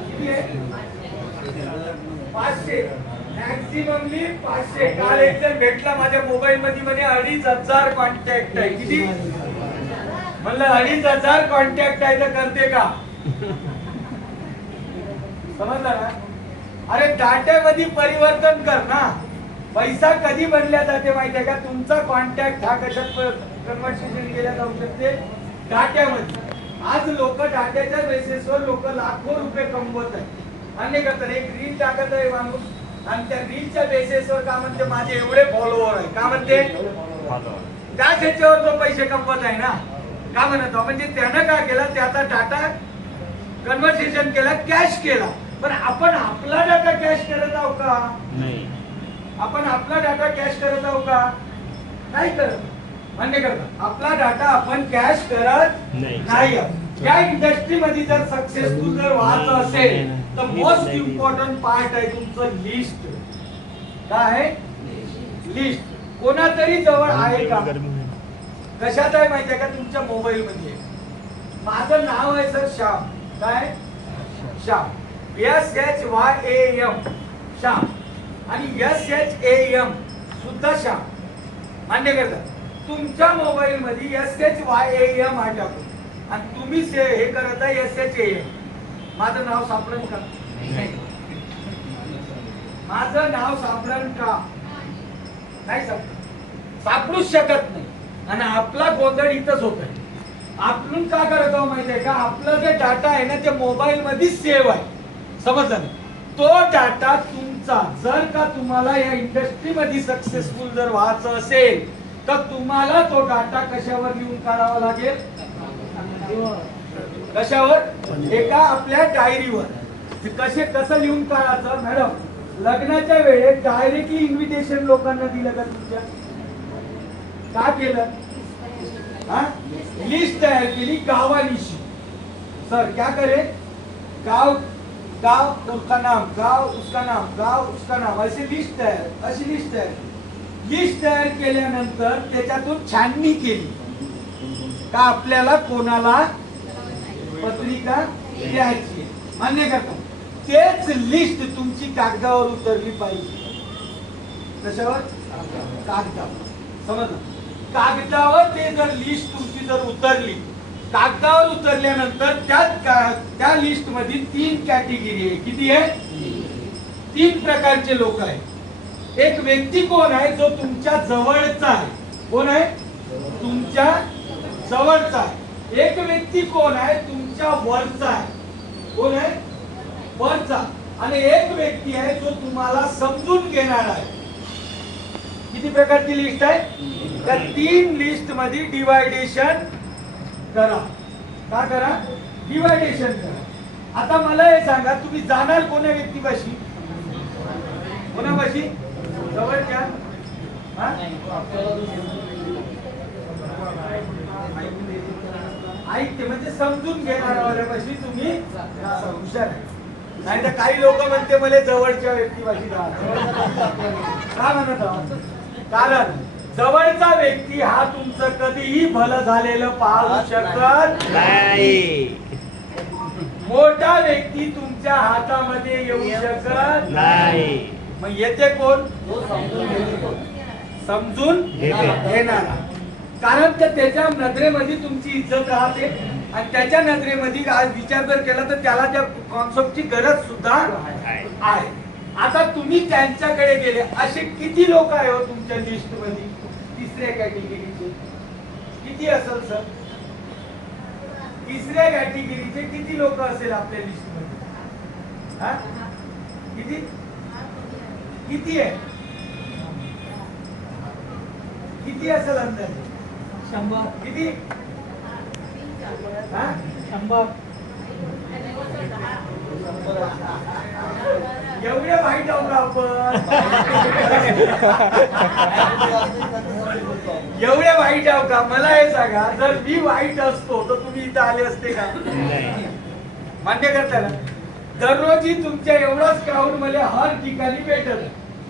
किती आहे? 500. मॅक्सिममली 500. काल एक जण भेटला माझ्या मोबाईल मध्ये म्हणे 2,500 कॉन्टॅक्ट आहे. किती? म्हणलं 2,500 कॉन्टॅक्ट आहे तर करते का? समजलं ना? अरे डाट्यामध्ये परिवर्तन कर ना. पैसा कधी बनल्या जाते माहिती आहे का? तुमचा कॉन्टॅक्ट हा कशात कन्व्हर्सेशन केल्या जाऊ शकते? डाट्यामध्ये. आज लोक डाट्याच्या बेसिसवर लोक लाखो रुपये कमवत आहेत. अन्य करतात. एक रील टाकत आहे माणूस आणि त्या रीलच्या बेसिसवर का म्हणते माझे एवढे फॉलोअर आहे. का म्हणते? त्याच ह्याच्यावर तो पैसे कमवत आहे ना. का म्हणत? म्हणजे त्यानं काय केलं? त्याचा डाटा कन्व्हर्सेशन केला, कॅश केला. पण आपण आपला डाटा कॅश करत आहोत का? नाही. आपण आपला डाटा कॅश करत आहोत का? नाही करत. मान्य करता? आपला डाटा आपण कॅश करत नाही. या इंडस्ट्री मध्ये जर सक्सेसफुल जर व्हायचं असेल तर मोस्ट इम्पॉर्टंट पार्ट आहे तुमचं लिस्ट. काय आहे? लिस्ट. कोणातरी जवळ आहे का? कशात आहे माहिती आहे का? तुमच्या मोबाईल मध्ये. माझं नाव आहे सर श्याम. काय? श्याम. SHYAM श्याम. आणि SHAM सुद्धा श्याम. मान्य करता? तुमच्या मोबाईल मध्ये SHYAM आहे टाकून आणि तुम्ही हे करत आहे SHAM. माझं नाव सापडन का? माझं नाव सापडन का? नाही सापडूच शकत नाही. आणि आपला गोंधळ इथंच होत आहे. आपण का करत आहोत माहिती आहे का? आपलं जे डाटा आहे ना ते मोबाईल मध्ये सेव्ह आहे. समजलं ना? तो डाटा तुमचा जर का तुम्हाला या इंडस्ट्री मध्ये सक्सेसफुल जर व्हायचं असेल तर तुम्हाला तो डाटा कशावर लिहून काढावा लागेल? कशावर? एका आपल्या डायरीवर. कसं लिहून काढायचं? मॅडम, लग्नाच्या वेळेस डायरेक्टली इन्व्हिटेशन लोकांना दिलं का तुमच्या? का केलं? लिस्ट तयार केली गावानिशी. सर क्या करे? गाव गाव उसका नाम, गाव उसका नाम, गाव उसका नाम, अशी लिस्ट तयार. अशी लिस्ट तयार. लिस्ट तयार केल्यानंतर त्याच्यातून छाननी केली का आपल्याला कोणाला पत्रिका द्यायची. मान्य करता? तेच लिस्ट तुमची कागदावर उतरली पाहिजे. कशावर? कागदावर. समजलं? कागदावर ते जर लिस्ट तुमची जर उतरली, कागदावर उतरल्यानंतर त्या लिस्ट मध्ये 3 कॅटेगरी आहे. किती आहे? 3 प्रकारचे लोक आहेत. एक व्यक्ती कोण आहे? जो तुमच्या जवळचा आहे. कोण आहे? तुमच्या जवळचा आहे. एक व्यक्ती कोण आहे? तुमच्या वरचा आहे. कोण आहे? वरचा. आणि एक व्यक्ती आहे जो तुम्हाला समजून घेणार आहे. किती प्रकारची लिस्ट आहे? त्या 3 लिस्ट मध्ये डिवायडेशन करा. का करा? डिवायडेशन करा. आता मला हे सांगा, तुम्ही जाणार कोण्या व्यक्तीपाशी? कोणापाशी? जवळच्या हा? ऐकते म्हणजे समजून घेणाऱ्यापाशी तुम्ही हुशार आहे. नाही तर काही लोक म्हणते मला जवळच्या व्यक्तीपाशी का म्हणत आहोत? कारण जवळचा व्यक्ती हा तुमचं कधीही भलं झालेलं पाहू शकत नाही. मोठा व्यक्ती तुमच्या हातामध्ये येऊ शकत नाही. मग येते कोण? समजून घेणारा. कारण त्याच्या नजरेमध्ये तुमची इज्जत राहते आणि त्याच्या नजरेमध्ये आज विचार जर केला तर त्याला त्या कॉन्सेप्टची गरज सुद्धा आहे. आता तुम्ही त्यांच्याकडे गेले असे किती लोक आहे हो तुमच्या लिस्ट मध्ये? तिसऱ्या कॅटेगरीचे किती असेल सर? तिसऱ्या कॅटेगरीचे किती लोक असेल आपल्या लिस्ट मध्ये? हा? किती किती आहे? किती असेल अंदाजे? 100. किती? हा? 100. एवढे वाईट आहोत का आपण? एवढे वाईट आहो का? मला हे सांगा, जर मी वाईट असतो तर तुम्ही इथं आले असते का? मान्य करता ना? दररोजही तुमच्या एवढाच क्राऊड मला हर ठिकाणी भेटत.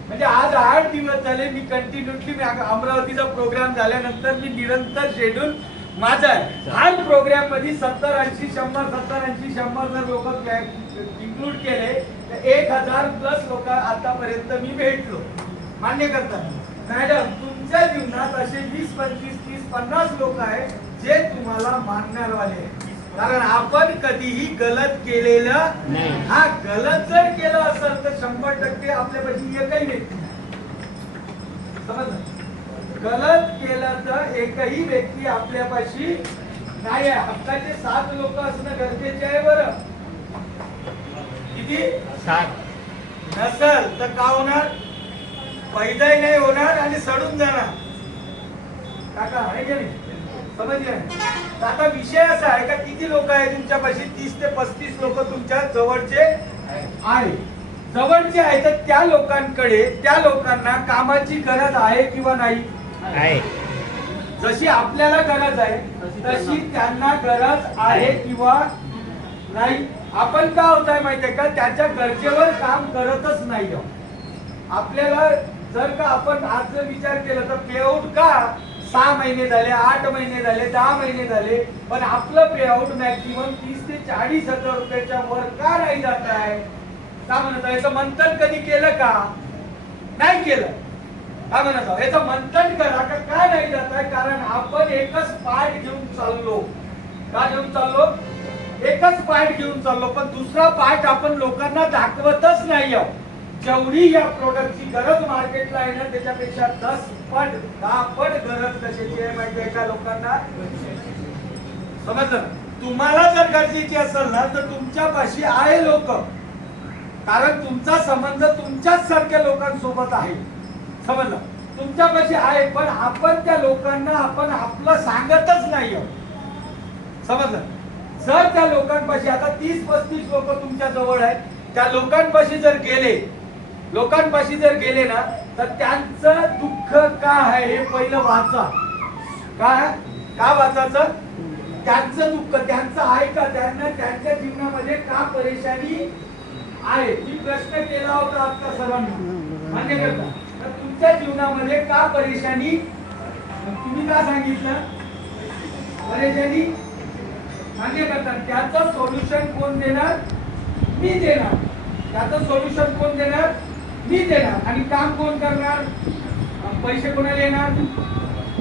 म्हणजे आज 8 दिवस झाले मी कंटिन्युअसली अमरावतीचा प्रोग्राम झाल्यानंतर मी निरंतर शेड्यूल माझा आहे. हर प्रोग्राम मध्ये 70-80 100 जर लोक इन्क्लूड केले तर 1000 प्लस लोक आतापर्यंत मी भेटलो. मान्य करता मॅडम? तुमच्या जीवनात असे 20, 25, 30, 50 लोक आहेत जे तुम्हाला मानणारवाले आहेत. कारण आपण कधीही गलत केलेलं नाही. हा गलत जर केलं असेल तर 100% आपल्यापाशी एकही व्यक्ती नाही. समजलं? गलत केलं तर एकही व्यक्ती आपल्यापाशी नाही आहे. हक्काचे 7 लोक असणं गरजेचे आहे. बरं किती? 7 नसल तर का होणार? पैदाही नाही होणार आणि सडून जाणार. काका आहे की नाही? समजले? आता विषय असा आहे का किती लोक आहे तुमच्यापाशी? 30 ते 35 लोक तुमच्या जवळचे आहे. जवळचे आहे तर त्या लोकांकडे, त्या लोकांना कामाची गरज आहे किंवा नाही? आहे. जशी आपल्याला गरज आहे तशी त्यांना गरज आहे किंवा नाही? आपण का होत आहे माहितीये का? त्याच्या गरजेवर काम करतच नाही. आपल्याला जर का आपण आज जर विचार केला तर पेआउट का 6 महिने झाले, 8 महिने झाले, 10 महिने झाले, पण आपलं पेआउट मॅक्सिमम 30 ते 40 हजार रुपयाच्या वर का नाही जात आहे? का म्हणत आहे? याचं मंथन कधी केलं का? नाही केलं. का म्हणत आहे? याचं मंथन करा का नाही जात आहे? कारण आपण एकच पार्ट घेऊन चाललो. का घेऊन चाललो? एकच पार्ट घेऊन चाललो, पण दुसरा पार्ट आपण लोकांना दाखवतच नाही आहोत. जेवढी या प्रोडक्टची गरज मार्केटला आहे ना त्याच्यापेक्षा 10 पट 10 पट गरज कशाची आहे माहिती आहे का लोकांना? समजलं? तुम्हाला जर गरजेची असेल ना तर तुमच्यापाशी आहे लोक. कारण तुमचा संबंध तुमच्याच सारख्या लोकांसोबत आहे. समजलं? तुमच्यापाशी आहे पण आपण त्या लोकांना आपण आपलं सांगतच नाही आहोत. समजलं? जर त्या लोकांपाशी आता 30-35 लोक तुमच्या जवळ आहेत, त्या लोकांपाशी जर गेले ना तर त्यांचं दुःख का आहे हे पहिलं वाचा. का वाचायचं? त्यांचं दुःख त्यांचं आहे का? त्यांना त्यांच्या जीवनामध्ये का परेशानी आहे? मी प्रश्न केला होता आता सर्वांना. मान्य करता? तर तुमच्या जीवनामध्ये का परेशानी? तुम्ही का सांगितलं परेशानी? मान्य करता? त्याचं सोल्युशन कोण देणार? मी देणार. त्याचं सोल्युशन कोण देणार? मी देणार. आणि काम कोण करणार? पैसे कोणाला येणार?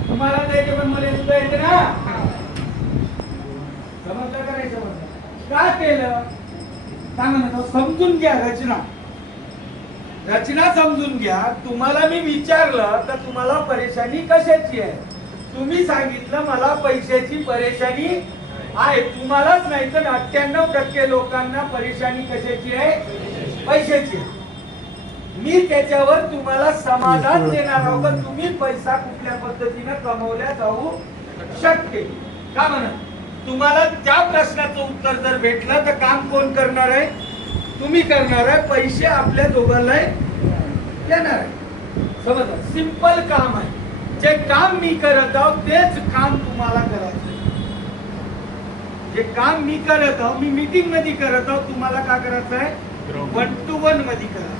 तुम्हाला द्यायचे पण मला सुद्धा येते ना. समजलं का नाही समजलं? का केलं? काय म्हणतो? समजून घ्या रचना समजून घ्या. तुम्हाला मी विचारलं तर तुम्हाला परेशानी कशाची आहे? तुम्ही सांगितलं मला पैशाची परेशानी आहे. तुम्हालाच नाही तर 98% लोकांना परेशानी कशाची आहे? पैशाची. मी त्याच्यावर तुम्हाला समाधान देणार आहोत. तुम्ही पैसा कुठल्या पद्धतीने कमवल्या जाऊ शकते का म्हणत? तुम्हाला त्या प्रश्नाचं उत्तर जर भेटलं तर काम कोण करणार आहे? तुम्ही करणार आहे. पैसे आपल्या दोघांना येणार आहे. समजलं? सिंपल काम आहे. जे काम मी करत आहो तेच काम तुम्हाला करायचं. जे काम मी करत आहो, मी मीटिंग मध्ये करत आहो, तुम्हाला काय करायचं आहे? 1 to 1 मध्ये करायचं.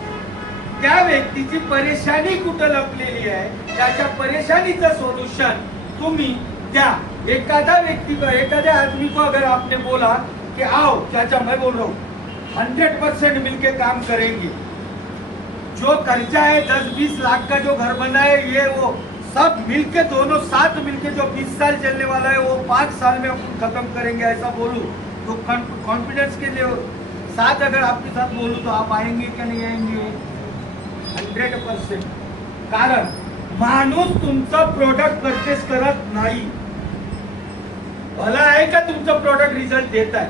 त्या व्यक्तीची परेशानी कुठं लपलेली आहे, त्याच्या परेशानीचं सोल्युशन तुम्ही द्या. एखादा व्यक्ती को, एखाद्या आदमी को अगर आपने बोला कि आओ चाचा, मैं बोल रहा हूँ 100% मिलके काम करेंगे, जो कर्जा है 10-20 लाख का जो घर बना है, ये वो सब मिलके, दोनों साथ मिलके जो 20 साल चलने वाला है वो 5 साल में अपन खत्म करेंगे, ऐसा बोलूं तो कॉन्फिडेंस के लिए साथ अगर आपके साथ बोलूं तो आप आएंगे क्या नहीं आएंगे? 100%. कारण माणूस तुमचं प्रोडक्ट परचेस करत नाही. भला आहे का तुमचं प्रोडक्ट रिझल्ट देत आहे?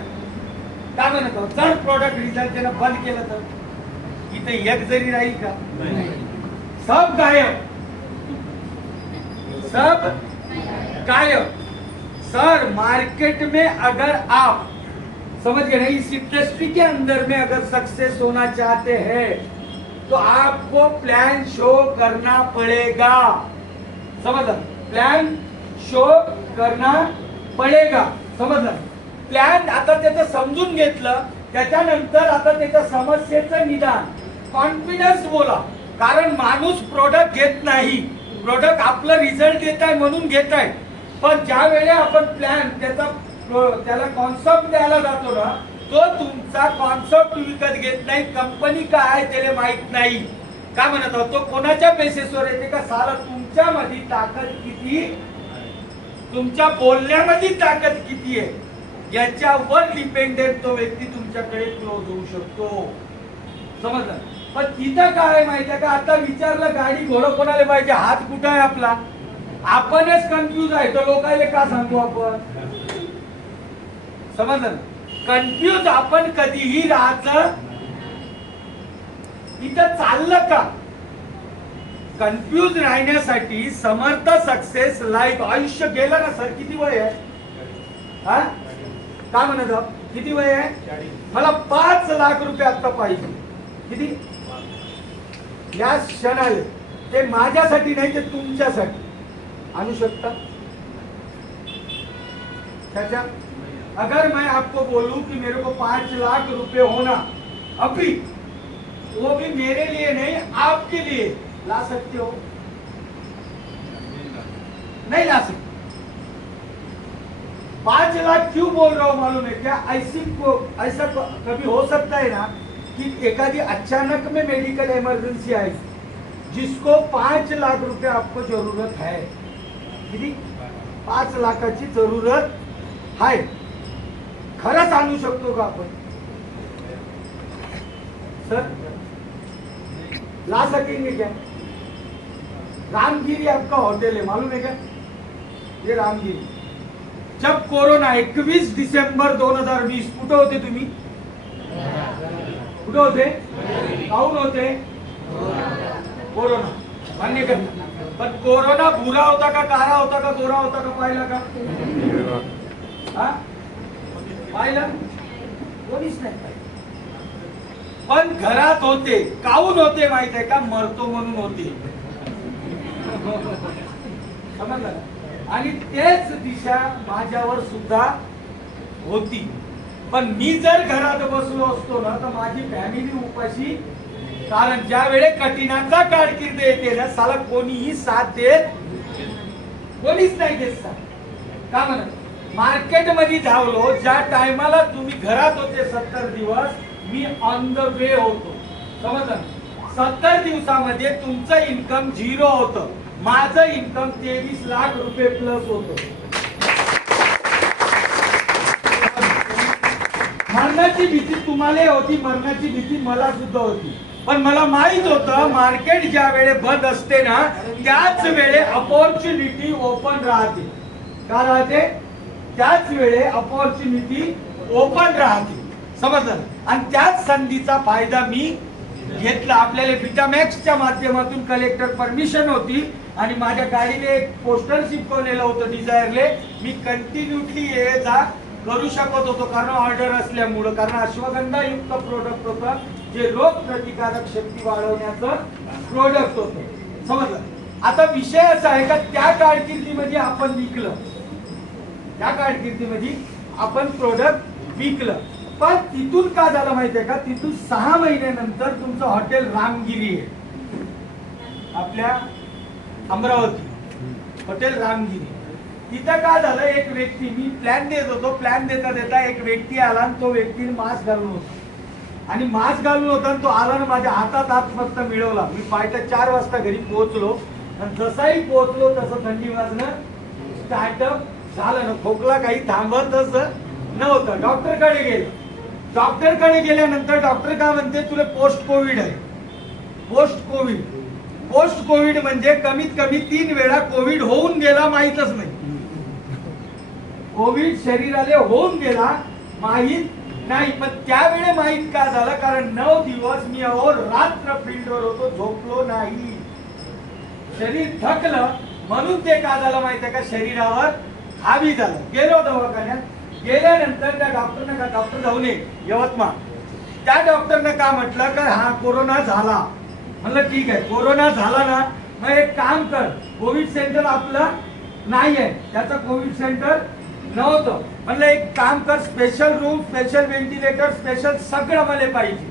का म्हणतो? जर प्रोडक्ट रिझल्ट त्यानं बंद केलं तर इथे एक जरी राहील का? सब गायब, सब गायब. सर मार्केट में अगर आप समझ गए ना, इस इंडस्ट्री के अंदर में अगर सक्सेस होना चाहते हैं तो आपको प्लान शो करना पड़ेगा. समझलं? प्लान शो करना पडेगा. समजलं? प्लॅन आता त्याचं समजून घेतलं, त्याच्यानंतर आता त्याच्या समस्येचं निदान. कॉन्फिडन्स बोला. कारण माणूस प्रोडक्ट घेत नाही, प्रोडक्ट आपलं रिझल्ट देत आहे म्हणून घेत आहे. पण ज्या वेळेला आपण प्लॅन त्याला कॉन्सेप्ट द्यायला जातो ना, तो तुमचा कॉन्सेप्ट विकत घेत नाही. कंपनी काय आहे त्याला माहित नाही. काय म्हणत आहोत? तो कोणाच्या बेसिसवर येते का? साला तुमच्यामध्ये ताकद किती, तुमच्या बोलण्यामध्ये ताकद किती आहे याच्यावर डिपेंडेंट तो व्यक्ती तुमच्याकडे क्लोज होऊ शकतो. समजलं? पण तिथं काय आहे माहिती आहे का? आता विचारलं गाडी घोडं कोणाला पाहिजे, हात कुठं आहे आपला? आपणच कन्फ्यूज आहे, तर लोकांना का सांगू आपण? समजलं? कन्फ्यूज आपण कधीही राहायचं. इथं चाललं का? कन्फ्यूज राहण्यासाठी समर्थ सक्सेस लाईफ आयुष्य गेलं ना. सर किती वय आहे? हा काय म्हणत आहोत? किती वय आहे? मला 5 लाख रुपये आता पाहिजे. किती? या क्षणाला. ते माझ्यासाठी नाही, ते तुमच्यासाठी. आणू शकता? चाचा, अगर मैं आपको बोलूं कि मेरे को 5 लाख रुपए होना अभी, वो भी मेरे लिए नहीं आपके लिए, ला सकते हो? नहीं ला सकते. 5 लाख क्यों बोल रहा हूं मालूम है क्या? ऐसा कभी हो सकता है ना कि एखादी अचानक में मेडिकल इमरजेंसी आई जिसको 5 लाख रुपए आपको जरूरत है. किती? 5 लाखाची जरूरत है. खरंच आणू शकतो का आपण? सर ला सकेंगे क्या? रामगिरी आपका होटल है, मालूम है क्या? ये रामगिरी. जब कोरोना 21 डिसेंबर 2020 कुठे होते तुम्ही? कुठे होते? काहून होते? कोरोना मान्य कर. पण कोरोना बुरा होता का, काळा होता का, गोरा होता का, पाहिला का? हा पाहिलं? कोणीच नाही पाहिलं. पण घरात होते. काहून होते माहित आहे का? मरतो म्हणून होते. समजलं? आणि तेच दिशा माझ्यावर सुद्धा होती. पण मी जर घरात बसलो असतो ना तर माझी फॅमिली उपाशी. कारण ज्या वेळे कठीणाचा कारकीर्द येते ना, साला कोणीही साथ देत, कोणीच नाही देत साथ. का म्हणत? मार्केट मध्ये धावलो ज्या टायमाला तुम्ही घरात होते 70 दिवस, मी ऑन द वे होतो. समजलं? 70 दिवसामध्ये तुमचं इन्कम 0 होतं. माझं इन्कम 23 लाख रुपये प्लस होतं. मरणाची भीती तुम्हाला होती, मरणाची भीती मला सुद्धा होती. पण मला माहित होतं मार्केट ज्या वेळे बंद असते ना, त्याच वेळे अपॉर्च्युनिटी ओपन राहते. का राहते? त्याच वेळे अपॉर्च्युनिटी ओपन राहते. समजलं? आणि त्याच संधीचा फायदा मी घेतला. आपल्याला विटामॅक्सच्या माध्यमातून कलेक्टर परमिशन होती आणि माझ्या गाडीने एक पोस्टर चिपकवलेलं होतं डिझायरले. मी कंटिन्युटली ये जा करू शकत होतो कारण ऑर्डर असल्यामुळं. कारण अश्वगंधा युक्त प्रोडक्ट होतं जे रोग प्रतिकारक शक्ती वाढवण्याचं प्रोडक्ट होतं. समजलं? आता विषय असा आहे का त्या कारकिर्दीमध्ये आपण विकलं, त्या कारकिर्दीमध्ये आपण प्रोडक्ट विकलं, पण तिथून का झालं माहितीये का, तिथून 6 महिन्यानंतर तुमचं हॉटेल रामगिरी आहे आपल्या अमरावती, हॉटेल रामगिरी. तिथं काय झालं, एक व्यक्ती, मी प्लॅन देत होतो, प्लॅन देता देता एक व्यक्ती आला आणि तो व्यक्ती मास्क घालून होता आणि मास्क घालून होता आणि तो आला ना माझ्या हातात हात फक्त मिळवला. मी पहाटे 4 वाजता घरी पोहोचलो आणि जसाही पोहोचलो तसं थंडी वाजणं स्टार्टअप झालं ना, खोकला काही थांबतच नव्हतं. डॉक्टरकडे गेलो, डॉक्टरकडे गेल्यानंतर डॉक्टर काय म्हणते, तुला पोस्ट कोविड आहे. पोस्ट कोविड, पोस्ट कोविड म्हणजे कमीत कमी 3 वेळा कोविड होऊन गेला माहीतच नाही. कोविड शरीराला होऊन गेला माहीत नाही, पण त्यावेळे माहीत का झालं, कारण 9 दिवस मी रात्र फील्डवर होतो, झोपलो नाही, शरीर थकलं, म्हणून ते का झालं माहितीये का, शरीरावर हावी झालं. गेलो दवाखान्यात, गेल्यानंतर त्या डॉक्टरने का, डॉक्टर जाऊन ये यवतमाळ, त्या डॉक्टरने का म्हटलं का हा कोरोना झाला. म्हणलं ठीक आहे, कोरोना झाला ना, मग एक काम कर, कोविड सेंटर आपलं नाही आहे, त्याचं कोविड सेंटर नव्हतं. म्हणलं एक काम कर, special room, special ventilator, special सगळं मला पाहिजे.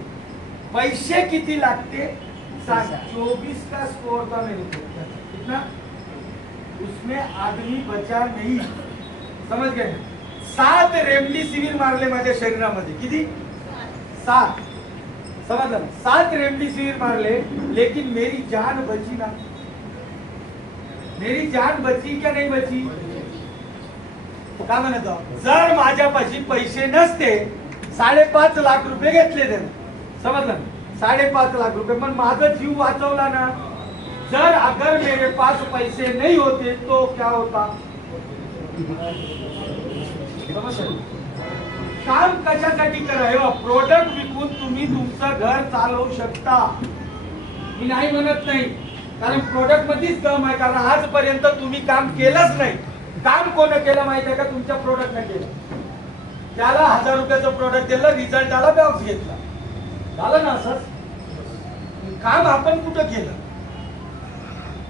पैसे किती लागते सांग. 24 का स्कोर था मेरे को, कितना, उसमें आदमी बचा नहीं, समझ गए. 7 रेमडेसिवीर मारले माझ्या शरीरामध्ये, किती, 7, समझ, 7 रेमडेसिवीर मारले, लेकिन मेरी जान बची ना. मेरी जान बची क्या नहीं बची, का म्हणत, जर माझ्यापाशी पैसे नसते, 5.5 लाख रुपये घेतले त्याने, समजलं, 5.5 लाख रुपये, पण माझा जीव वाचवला ना. जर अगर मेरे पास पैसे नहीं होते तो क्या होता, काम कशासाठी करावं, प्रोडक्ट विकून तुम्ही तुमचं घर चालवू शकता, मी नाही म्हणत नाही, कारण प्रोडक्ट मध्येच दम आहे. कारण आजपर्यंत तुम्ही काम केलंच नाही. काम कोण केलं माहिती आहे का, तुमच्या प्रोडक्टने केलं. त्याला 1000 रुपयाचं प्रोडक्ट दिलं, रिझल्ट आला, बॉक्स घेतला, झालं ना. असंच काम आपण कुठं केलं,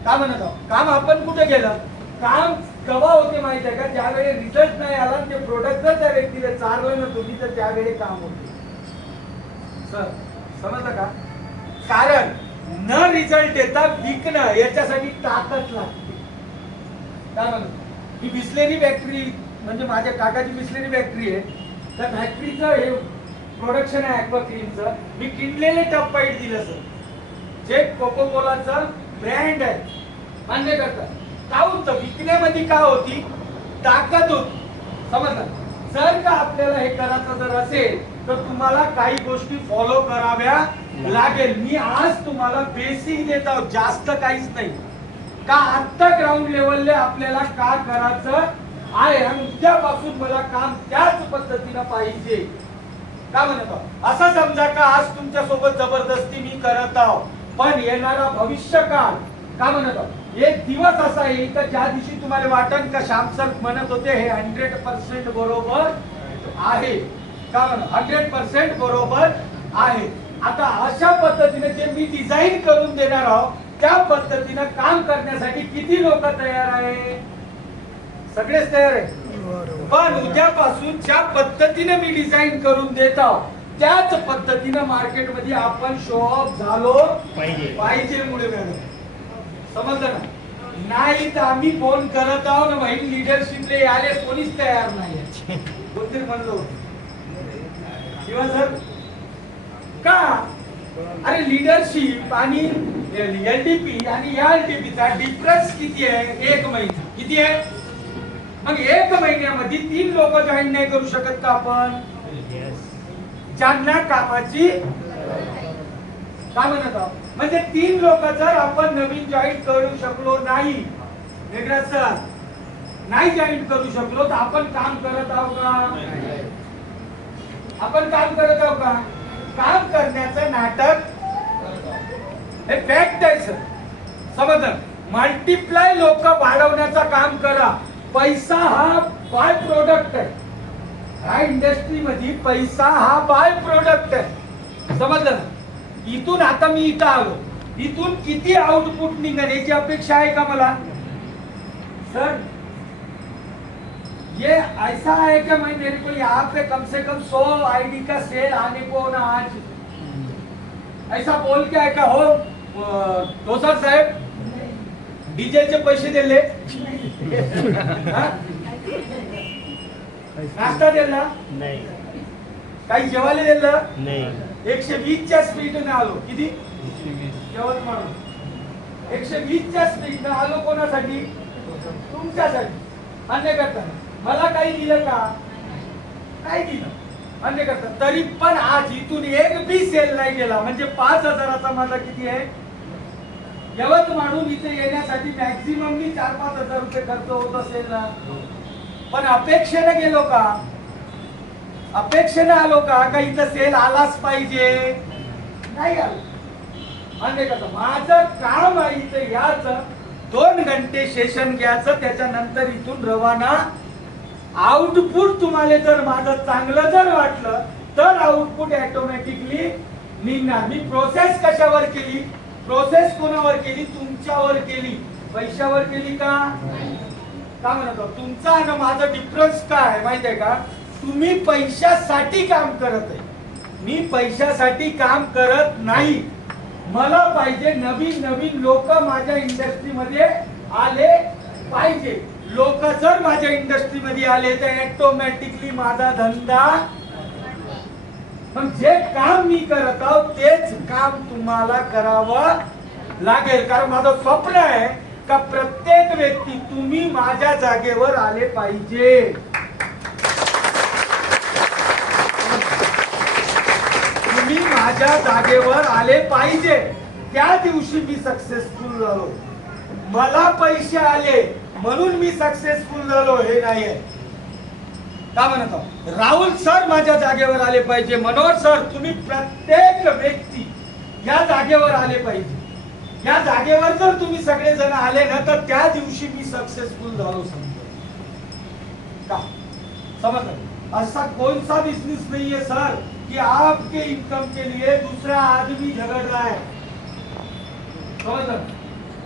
काय म्हणत आहोत, काम आपण कुठं केलं, काम केव्हा होते माहिती आहे का, ज्यावेळी रिझल्ट नाही आला, ते प्रोडक्ट जर त्या व्यक्तीला चाललं ना तुम्ही, तर त्यावेळी काम होते. सर समजलं का, कारण न रिझल्ट येता विकणं, याच्यासाठी ताकद लागते. काय म्हणत, ही बिस्लेरी फॅक्टरी, म्हणजे माझ्या काकाची बिस्लेरी फॅक्टरी आहे, त्या फॅक्टरीचं हे प्रोडक्शन आहे ॲक्वा क्रीमचं. मी किनलेले टप पाईट दिलं सर, जे कोको कोलाचं ब्रँड आहे, मान्य करतात. काऊचं विकण्यामध्ये का होती, ताकद होती, समजलं. जर का आपल्याला हे करायचं जर असेल तर तुम्हाला काही गोष्टी फॉलो कराव्या लागेल. मी आज तुम्हाला बेसिक देत आहोत, जास्त काहीच नाही. का आता ग्राउंड लेवलला आपल्याला का करायचं आहे आणि उद्यापासून मला काम त्याच पद्धतीनं पाहिजे, का म्हणत आहोत. असं समजा का आज तुमच्या सोबत जबरदस्ती मी करत आहोत, पण येणारा भविष्यकाळ, का म्हणत आहोत, एक दिवस असा येईल तर ज्या दिवशी तुम्हाला वाटन का श्याम सर म्हणत होते हे 100% बरोबर आहे, का म्हणत 100% बरोबर आहे. आता अशा पद्धतीने जे मी डिझाईन करून देणार आहोत त्या पद्धतीने काम करण्यासाठी किती लोक तयार आहे, सगळेच तयार आहे. पण उद्यापासून ज्या पद्धतीने मी डिझाईन करून देत आहोत त्याच पद्धतीने मार्केटमध्ये आपण शो ऑफ झालो पाहिजे. मुळे मॅडम समजलं ना, नाही तर आम्ही फोन करत आहोत ना भाई, लिडरशिपले आले कोणीच तयार नाही. कोणतरी म्हणलो शिवा सर का, अरे लिडरशिप आणि एलडीपी आणि या एलडीपीचा डिफरन्स किती आहे, 1 महिना किती आहे. मग 1 महिन्यामध्ये 3 लोक जॉईन नाही करू शकत का आपण, ज्यांना कामाची, काय म्हणत आहोत, म्हणजे 3 लोक जर आपण नवीन जॉईन करू शकलो नाही, वेगळा सर नाही जॉईन करू शकलो तर आपण काम करत आहोत का, आपण काम करत आहोत का. काम करण्याचं नाटक हे फॅक्ट आहे सर, समजलं. मल्टिप्लाय लोक वाढवण्याचं काम करा. पैसा हा बाय प्रोडक्ट आहे, ह्या इंडस्ट्री मध्ये पैसा हा बाय प्रोडक्ट आहे, समजलं ना. इथून आता मी इथं आलो, इथून किती आउटपुट निघेल याची अपेक्षा आहे का मला सर? ये ऐसा है कि मैं मेरे को यहाँ पे कम से कम 100 आईडी का सेल आने को ना आज ऐसा बोल के आहे का हो तो सर साहेब डीजेलचे पैसे दिले हा? नाश्ता दिला नाही काही जेवायला दिलं नाही 120च्या स्पीडने आलो किती जेवण म्हणून 120च्या स्पीडने आलो कोणासाठी तुमच्यासाठी अन्य करता मला काही दिलं का नाही दिलं अन्य करता तरी पण आज इथून एक बी सेल नाही गेला म्हणजे 5,000चा माझा किती आहे यवतमाळहून इथे येण्यासाठी मॅक्झिमम मी 4-5 हजार रुपये खर्च होत असेल ना पण अपेक्षेने गेलो का अपेक्षेने आलो का इथं सेल आलाच पाहिजे नाही आलो अन्य करता माझं काम आहे इथे याचं 2 घंटे सेशन घ्यायचं त्याच्यानंतर इथून रवाना आउटपुट तुम्हाला जर माझं चांगलं जर वाटलं तर आउटपुट ऑटोमॅटिकली निघणार मी प्रोसेस कशावर केली प्रोसेस कोणावर केली तुमच्यावर केली पैशावर केली का का म्हणतो तुमचा आणि माझा डिफरन्स काय आहे माहिती आहे का तुम्ही पैशासाठी काम करत आहे मी पैशासाठी काम करत नाही मला पाहिजे नवीन नवीन लोक माझ्या इंडस्ट्रीमध्ये आले पाहिजे लोक जर माझ्या इंडस्ट्रीमध्ये आले तर ऑटोमॅटिकली माझा धंदा मग जे काम मी करत आहो तेच काम तुम्हाला करावं लागेल कारण माझं स्वप्न आहे का प्रत्येक व्यक्ती तुम्ही माझ्या जागेवर आले पाहिजे तुम्ही माझ्या जागेवर आले पाहिजे त्या दिवशी मी सक्सेसफुल झालो मला पैसे आले म्हणून मी सक्सेसफुल झालो हे नाही का म्हणतो राहुल सर माझ्या जागेवर आले पाहिजे मनोहर सर तुम्ही प्रत्येक व्यक्ती या जागेवर आले पाहिजे या जागेवर जर तुम्ही सगळे जण आले ना तर त्या दिवशी मी सक्सेसफुल झालो समझ ऐसा कौन सा बिजनेस नहीं है सर कि आपके इनकम के लिए दूसरा आदमी झगड़ रहा है समझ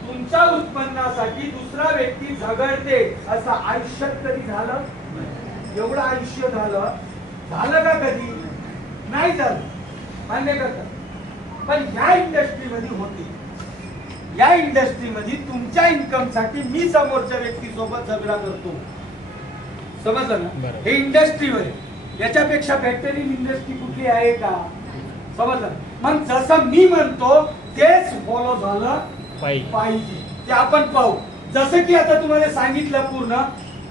तुमच्या उत्पन्नासाठी दुसरा व्यक्ती झगडते असं आयुष्यात कधी झालं एवढं आयुष्य झालं का कधी नाही झालं मान्य करतात पण या इंडस्ट्रीमध्ये होते या इंडस्ट्रीमध्ये तुमच्या इन्कम साठी मी समोरच्या व्यक्ती सोबत झगडा करतो समजलं ना हे इंडस्ट्रीवर याच्यापेक्षा फॅक्टरी इंडस्ट्री कुठली आहे का समजलं मग जसं मी म्हणतो तेच फॉलो झालं पाहिजे ते आपण पाहू जसं की आता तुम्हाला सांगितलं पूर्ण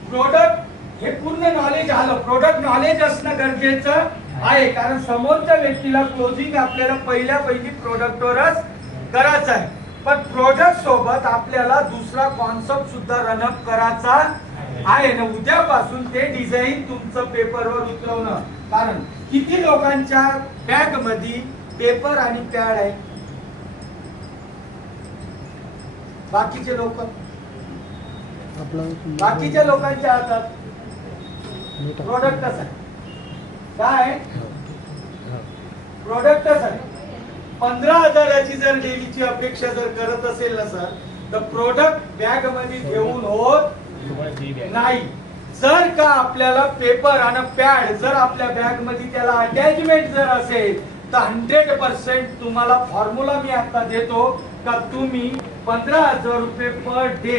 प्रोडक्ट हे पूर्ण नॉलेज आलं प्रोडक्ट नॉलेज असणं गरजेचं आहे कारण समोरच्या व्यक्तीला क्लोजिंग आपल्याला पहिली प्रोडक्टवरच करायचं आहे पण प्रोडक्ट सोबत आपल्याला दुसरा कॉन्सेप्ट सुद्धा रनअप करायचा आहे ना उद्यापासून ते डिझाईन तुमचं पेपरवर उतरवणं कारण किती लोकांच्या बॅग मध्ये पेपर आणि पॅड आहे बाकीचे लोक बाकीच्या लोकांच्या हातात प्रोडक्ट कसं आहे काय प्रोडक्ट कसं आहे 15,000ची जर डेलीची अपेक्षा जर करत असेल ना सर तर प्रोडक्ट बॅग मध्ये घेऊन होत नाही जर का आपल्याला पेपर आणि पॅड जर आपल्या बॅग मध्ये त्याला अटॅचमेंट जर असेल तर 100% तुम्हाला फॉर्म्युला मी आता देतो का तुम्ही 15,000 रुपये पर डे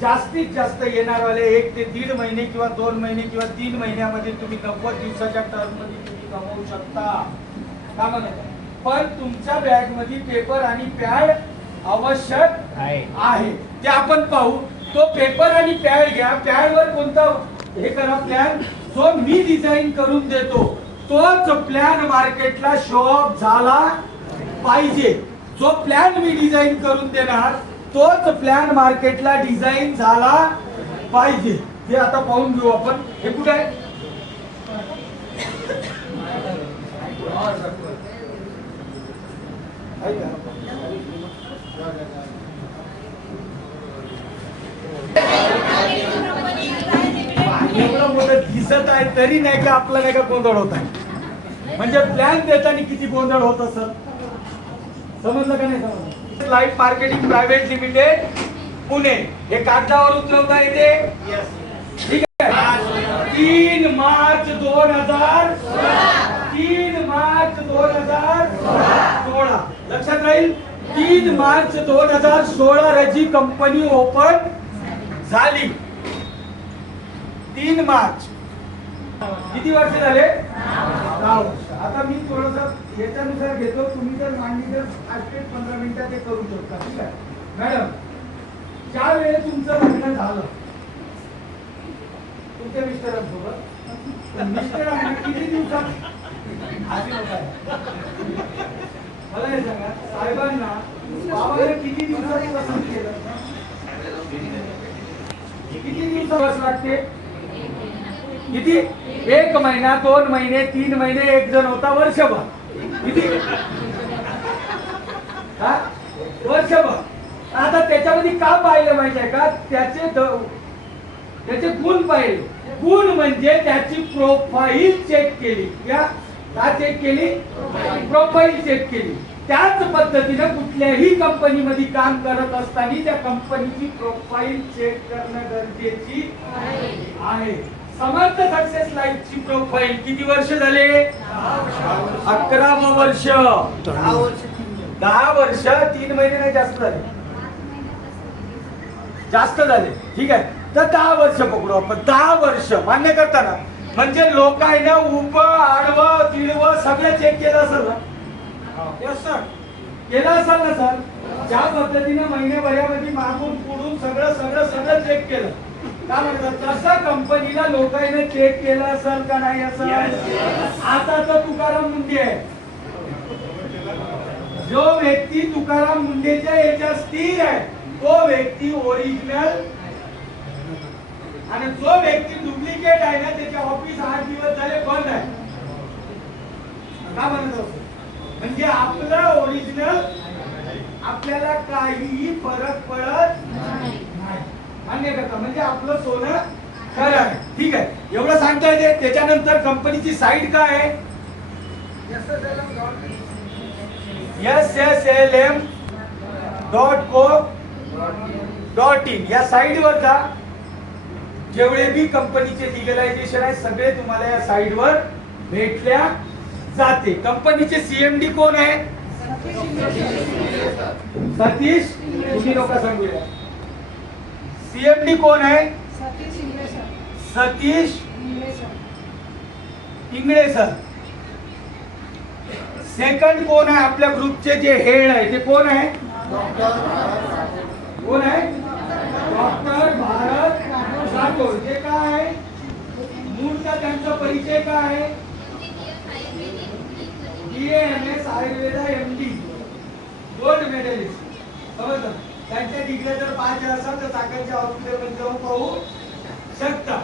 जास्तीत जास्त येणार वाले 1 ते 1.5 महिने किंवा 2 महिने किंवा 3 महिन्यामध्ये तुम्ही 90 दिवसाच्या टर्म मध्ये तुम्ही कमवू शकता का म्हणत पण तुमच्या बॅग मध्ये पेपर आणि पॅड आवश्यक आहे ते आपण पाहू तो पेपर आणि पॅड घ्या पॅड वर कोणता हे करा प्लॅन जो मी डिझाईन करून देतो तोच प्लॅन मार्केटला शो ऑफ झाला पाहिजे जो प्लॅन मी डिझाईन करून देणार तोच प्लॅन मार्केटला डिझाईन झाला पाहिजे ते आता पाहून घेऊ आपण हे कुठे आहे एवढं मोठं दिसत आहे तरी नाही की आपला नाही का गोंधळ होत आहे म्हणजे प्लॅन देताना किती गोंधळ होत असत समजलं का नाही समजलं life marketing private limited Pune, हे कागदावर उतरवता येते? ठीक आहे. 3 मार्च 2016, 3 मार्च 2016 लक्षात राहील. 3 मार्च 2016 रोजी कंपनी ओपन झाली. 3 मार्च. किती वर्ष झाले? 10 वर्ष. आता मी थोडस याच्यानुसार घेतो, तुम्ही जर मांडली तर 8 ते 15 मिनिटात ते करू शकता. ठीक आहे मॅडम, ज्या वेळेस तुमचं लग्न झालं तुमच्या मिस्टरांसोबत, मिस्टरांना किती दिवसात मला हे सांगा, साहेबांना बाबाने किती दिवसात पसंत केलं? किती दिवसात लागते? किती? 1 महिना, 2 महिने, 3 महिने, एक जण होता वर्षभर. किती? हा? वर्षभर. आता त्याच्यामध्ये का पाहिलं माहिती आहे का? त्याचे गुण पाहिले. गुण म्हणजे त्याची प्रोफाईल चेक केली. का चेक केली? प्रोफाईल चेक केली. त्याच पद्धतीने कुठल्याही कंपनीमध्ये काम करत असताना त्या कंपनीची प्रोफाईल चेक करणं गरजेची आहे. समर्थ सक्सेस लाईफची प्रोफाईल किती वर्ष झाले? 11वं वर्ष. 10 वर्ष 3 महिने नाही, जास्त झाले, जास्त झाले. ठीक आहे, तर 10 वर्ष पकडू आपण. 10 वर्ष मान्य करताना म्हणजे लोक आहे ना, उभं आडवं तिडवं सगळं चेक केलं असेल ना? यस सर, केलं असेल ना सर? ज्या पद्धतीने महिन्याभरामध्ये मागून पुढून सगळं सगळं सगळं चेक केलं का म्हणतात, तसं कंपनीला लोकांनी चेक केलं असेल का नाही असेल? आता तर तुकाराम मुंडे आहे. जो व्यक्ती तुकाराम मुंडेच्या याच्यात स्थिर आहे तो व्यक्ती ओरिजिनल, आणि जो व्यक्ती डुप्लिकेट आहे ना त्याचे ऑफिस 8 दिवस झाले बंद आहे. का म्हणतो? म्हणजे आपलं ओरिजिनल आपल्याला काहीही फरक पडत नाही. मान्य करता? म्हणजे आपलं सोनं खरं आहे. ठीक आहे, एवढं सांगता येते. त्याच्यानंतर कंपनीची साईट काय आहे? SSLM.co.in या साईटवर जा. जेवढे भी कंपनीचे लिगलायझेशन आहे सगळे तुम्हाला या साईटवर भेटल्या जाते. कंपनीचे सीएमडी कोण आहे? सतीश. तुम्ही लोक सांगूया सीएमडी कोण आहे? सतीश इंगळे सर. सेकंड कोण आहे? आपल्या ग्रुपचे जे हेड आहे ते कोण आहे? कोण आहे? डॉक्टर भारत राठोड. जे काय आहे मूळचा त्यांचा परिचय काय आहे? BAMS Ayurveda MD, gold medallist. समजलं? त्यांच्या डिग्री जर 5 असेल तर चाकणच्या हॉस्पिटलमध्ये जाऊन पाहू शकता.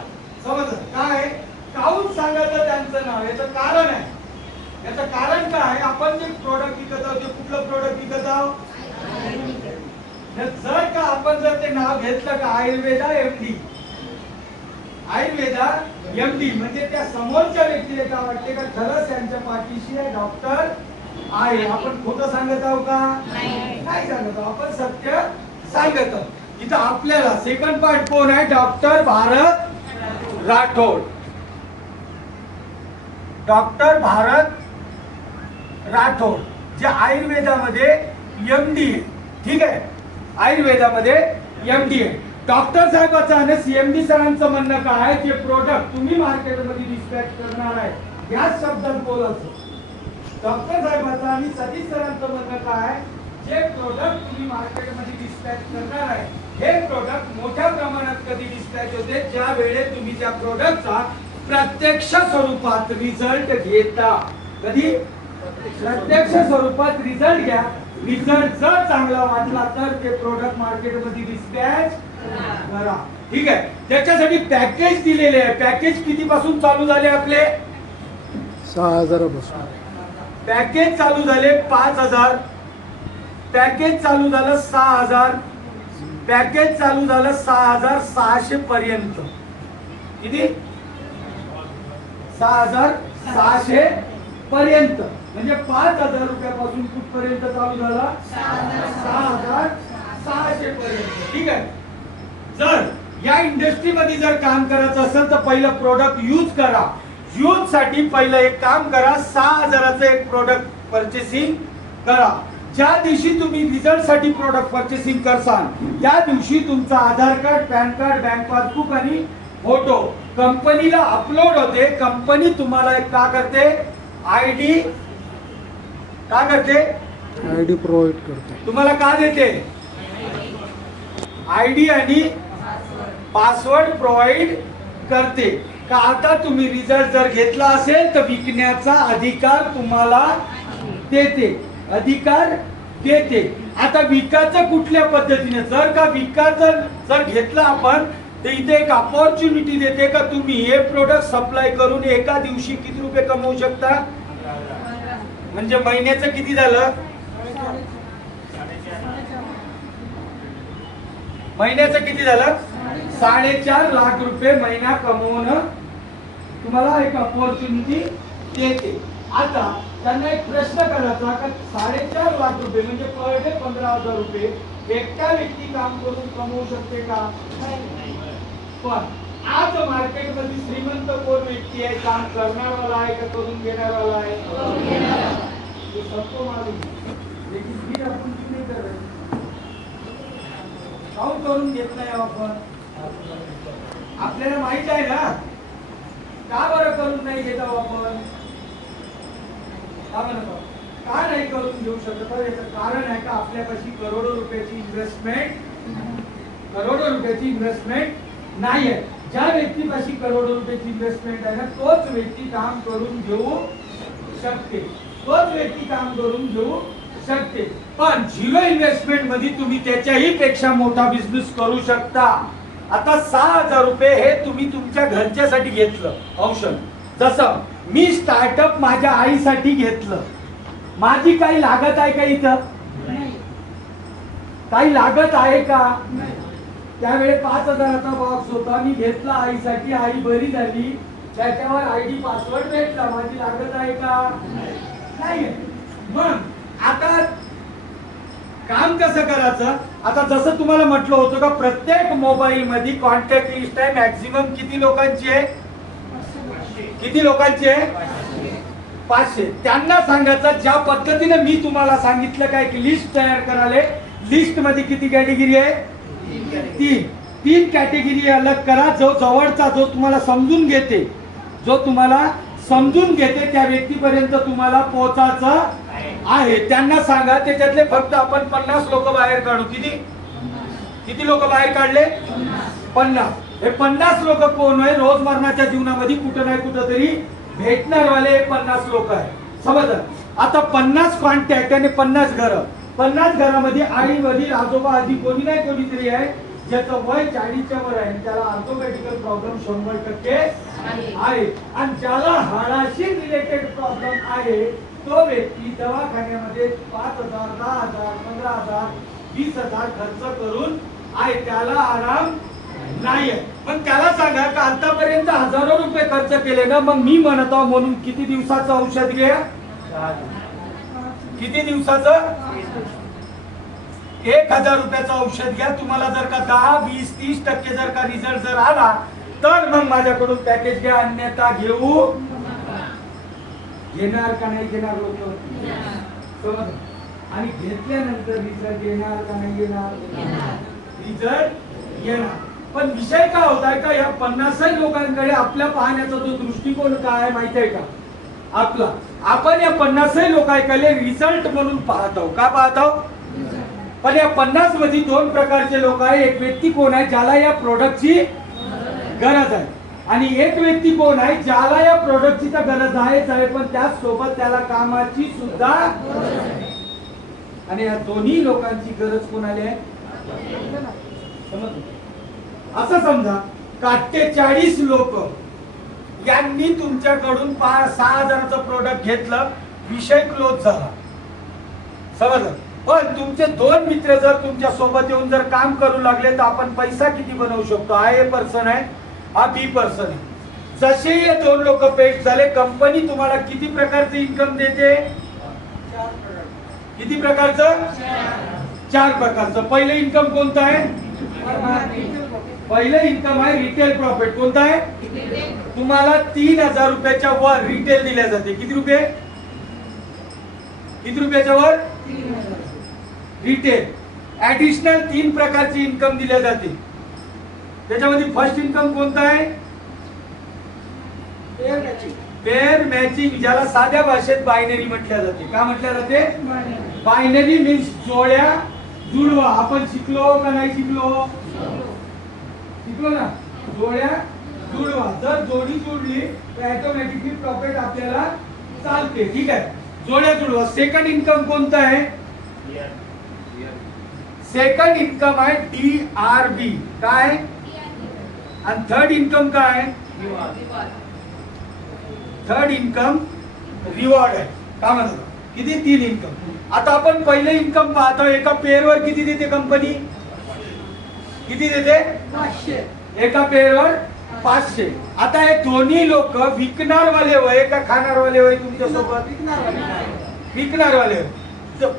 समजलं? काय काऊन सांगायचं त्यांचं नाव? याचं कारण आहे. याचं कारण काय आहे? आपण जे प्रोडक्ट विकत आहोत ते कुठलं प्रोडक्ट विकत आहोत? जर का आपण जर ते नाव घेतलं का आयुर्वेदा MD, आयुर्वेदा MD म्हणजे त्या समोरच्या व्यक्तीला काय वाटते का खरंच त्यांच्या पाठीशी आहे डॉक्टर आहे. आपण खोटं सांगत आहोत का? नाही सांगत आहोत, आपण सत्य सांगत आहोत. इथं आपल्याला सेकंड पार्ट कोण आहे? डॉक्टर भारत राठोड. डॉक्टर भारत राठोड जे आयुर्वेदामध्ये MD आहे. ठीक आहे, आयुर्वेदामध्ये MD आहे. डॉक्टर साहेबांचं आणि सीएमडी सरांचं म्हणणं काय आहे? जे प्रोडक्ट तुम्ही मार्केटमध्ये डिस्पॅच करणार आहे याच शब्दात बोलायचं. डॉक्टर साहेबांचं आणि सतीश सरांचं म्हणणं काय आहे? जे प्रोडक्ट तुम्ही मार्केटमध्ये डिस्पॅच करणार आहे हे प्रोडक्ट मोठ्या प्रमाणात कधी डिस्पॅच होते? ज्या वेळेस तुम्ही त्या प्रोडक्टचा प्रत्यक्ष स्वरूपात रिझल्ट घेता. कधी? प्रत्यक्ष स्वरूपात रिझल्ट घ्या. रिझल्ट जर चांगला वाटला तर ते प्रोडक्ट मार्केटमध्ये डिस्पॅच करा. ठीक आहे, त्याच्यासाठी पॅकेज दिलेले आहे. पॅकेज किती पासून चालू झाले आपले? 6000 पासून. पॅकेज चालू झाले 5000, पॅकेज चालू झालं 6000, पॅकेज चालू झालं 6600 पर्यंत. किती? 6600 पर्यंत. म्हणजे 5,000 रुपयापासून कुठपर्यंत चालू झाला 6,600 पर्यंत. ठीक आहे. जर या इंडस्ट्रीमध्ये जर काम करायचं असेल तर पहिलं प्रोडक्ट यूज करा. यूज साठी पहिलं एक काम करा, 6,000चं एक प्रोडक्ट परचेसिंग करा. ज्या दिवशी तुम्ही रिझल्ट साठी प्रोडक्ट परचेसिंग करसाल त्या दिवशी तुमचा Aadhaar card, PAN card, bank passbook आणि फोटो कंपनीला अपलोड होते. कंपनी तुम्हाला एक का करते, आयडी का करते, आयडी प्रोव्हाइड करते. तुम्हाला का देते, आयडी आणि पासवर्ड प्रोव्हाइड करते. का आता तुम्ही रिझल्ट जर घेतला असेल तर विकण्याचा अधिकार तुम्हाला देते, अधिकार देते. आता विकायचं कुठल्या पद्धतीने, जर का विकायचं जर घेतलं आपण तर इथे एक अपॉर्च्युनिटी देते का तुम्ही हे प्रोडक्ट सप्लाय करून एका दिवशी किती रुपये कमवू शकता. म्हणजे महिन्याचं किती झालं, महिन्याचं किती झालं, 4.5 लाख रुपये महिना कमवणं तुम्हाला एक अपॉर्च्युनिटी देते. आता त्यांना एक प्रश्न करायचा का 4.5 लाख रुपये म्हणजे पर डे 15,000 रुपये एकटा व्यक्ती काम करून कमवू शकते का. पण आज मार्केटमध्ये श्रीमंत कोण व्यक्ती आहे, काम करणारवाला आहे का करून घेणारवाला आहे. तो सबको मालूम है, लेकिन फिर आपण क्यों नहीं कर रहे, काऊन करून घेत नाही आपण. आपल्याला माहित आहे ना का बरं करून नाही घेत आपण, का नाही करून घेऊ शकत. याचं कारण आहे का आपल्यापाशी करोडो रुपयाची इन्व्हेस्टमेंट नाही आहे. ज्या व्यक्तीपाशी करोडो रुपयाची इन्व्हेस्टमेंट आहे ना तोच व्यक्ती काम करून घेऊ शकते, तोच व्यक्ती काम करून घेऊ शकते. पण झिरो इन्व्हेस्टमेंट मध्ये तुम्ही त्याच्याही पेक्षा मोठा बिझनेस करू शकता. आता 6,000 रुपये हे तुम्ही तुमच्या घरच्यासाठी घेतलं औषध. जसं मी स्टार्टअप माझ्या आईसाठी घेतलं, माझी काही लागत आहे का इथं, काही लागत आहे का. त्यावेळी 5,000चा बॉक्स होता, मी घेतला आईसाठी, आई बरी झाली, त्याच्यावर आयडी पासवर्ड भेटला, माझी लागत आहे का नाही. मग आता काम कसं करायचं. आता जसं तुम्हाला म्हटलं होतं का प्रत्येक मोबाईल मध्ये कॉन्टॅक्ट लिस्ट आहे, मॅक्झिमम किती लोकांची आहे, किती लोकांची आहे, 500. त्यांना सांगायचं ज्या पद्धतीने मी तुम्हाला सांगितलं काय की लिस्ट तयार कराले, लिस्ट मध्ये किती कॅटेगरी आहे, तीन कॅटेगरी अलग करा. जो जवळचा जो तुम्हाला समजून घेते, जो तुम्हाला समजून घेते त्या व्यक्तीपर्यंत तुम्हाला पोहोचायचं आहे. त्यांना सांगा त्याच्यातले फक्त आपण 50 लोक बाहेर काढू. किती लोक बाहेर काढले, 50. हे 50 लोक कोण आहे, रोजमरणाच्या जीवनामध्ये कुठं नाही कुठं तरी भेटणार वाले 50 लोक आहे. समजलं. आता 50 कॉन्टॅक्ट आणि 50 घर, 50 घरामध्ये आई वडील आजोबा आधी कोणी नाही कोणीतरी आहे ज्याचं वय 40च्या वर आहे, त्याला ऑर्थोपेडिकल प्रॉब्लेम 100% आहे. आणि ज्याला हाडाशी रिलेटेड प्रॉब्लेम आहे तो व्यक्ती दवाखान्यामध्ये 5,000, 10,000, 15,000, 20,000 खर्च करून आहे, त्याला आराम नाही. पण त्याला सांगा का आतापर्यंत हजारो रुपये खर्च केले ना, मग मी म्हणतो म्हणून किती दिवसाचं औषध घ्या, किती दिवसाचं, 1,000 रुपयाचं औषध घ्या. तुम्हाला जर का 10, 20, 30% जर का रिझल्ट जर आला तर मग माझ्याकडून पॅकेज घ्या, अन्यथा घेऊ. घेणार का नाही घेणार लोक, आणि घेतल्यानंतर रिझल्ट येणार का नाही येणार, रिझल्ट येणार. पण विषय काय होताय का या 50 लोकांकडे आपल्या पाहण्याचा जो दृष्टिकोन काय आहे माहिती आहे का आपला. आपण या 50 लोकांकडे रिझल्ट म्हणून पाहतो. का पाहतो. पण या 50 मध्ये 2 प्रकारचे लोक आहे. एक व्यक्ती कोण आहे ज्याला या प्रोडक्टची गरज आहे, आणि एक व्यक्ती कोण आहे ज्याला या प्रोडक्टची तर गरज आहेच आहे पण त्यासोबत त्याला कामाची सुद्धा. आणि या दोन्ही लोकांची गरज कोणाला आहे. असं समजा का 40 लोक यांनी तुमच्याकडून 6,000चं प्रोडक्ट घेतलं, विषय क्लोज झाला. समजलं. पण तुमचे 2 मित्र जर तुमच्या सोबत येऊन जर काम करू लागले तर आपण पैसा किती बनवू शकतो. हा ए पर्सन आहे, हा बी पर्सन आहे. जसे हे 2 लोक पेट झाले, कंपनी तुम्हाला किती प्रकारचे इन्कम देते, किती प्रकारचं? 4 प्रकारचं. पहिलं इन्कम कोणतं आहे? पहिलं इन्कम आहे रिटेल प्रॉफिट. कोणतं आहे? तुम्हाला 3000 रुपयाच्या वर रिटेल दिल्या जाते. किती रुपये? किती रुपयाच्या वर रिटेल? ऍडिशनल 3 प्रकारची इन्कम दिल्या जाते. त्याच्यामध्ये फर्स्ट इन्कम कोणतं आहे? पेअर मॅचिंग, ज्याला साध्या भाषेत बायनरी म्हटल्या जाते. काय म्हटल्या जाते? बायनरी मीन्स जोड्या जुळवा. आपण शिकलो का नाही शिकलो? शिकलो ना. जोड्या जुळवा. जर जोडी जुळली तर ऑटोमॅटिकली प्रॉफिट आपल्याला चालते. ठीक आहे, जोड्या जुळवा. सेकंड इन्कम कोणतं आहे? सेकंड इन्कम आहे DRB. काय? आणि थर्ड इन्कम काय? थर्ड इन्कम रिवॉर्ड आहे. काय म्हणतात? किती? 3 इन्कम. आता आपण पहिले इन्कम पाहतो. एका पेअरवर किती देते कंपनी? किती देते? 500. एका पेअरवर 500. आता हे दोन्ही लोक विकणार वाले वय का खाणार वाले वय? तुमच्या सोबत विकणार वाले.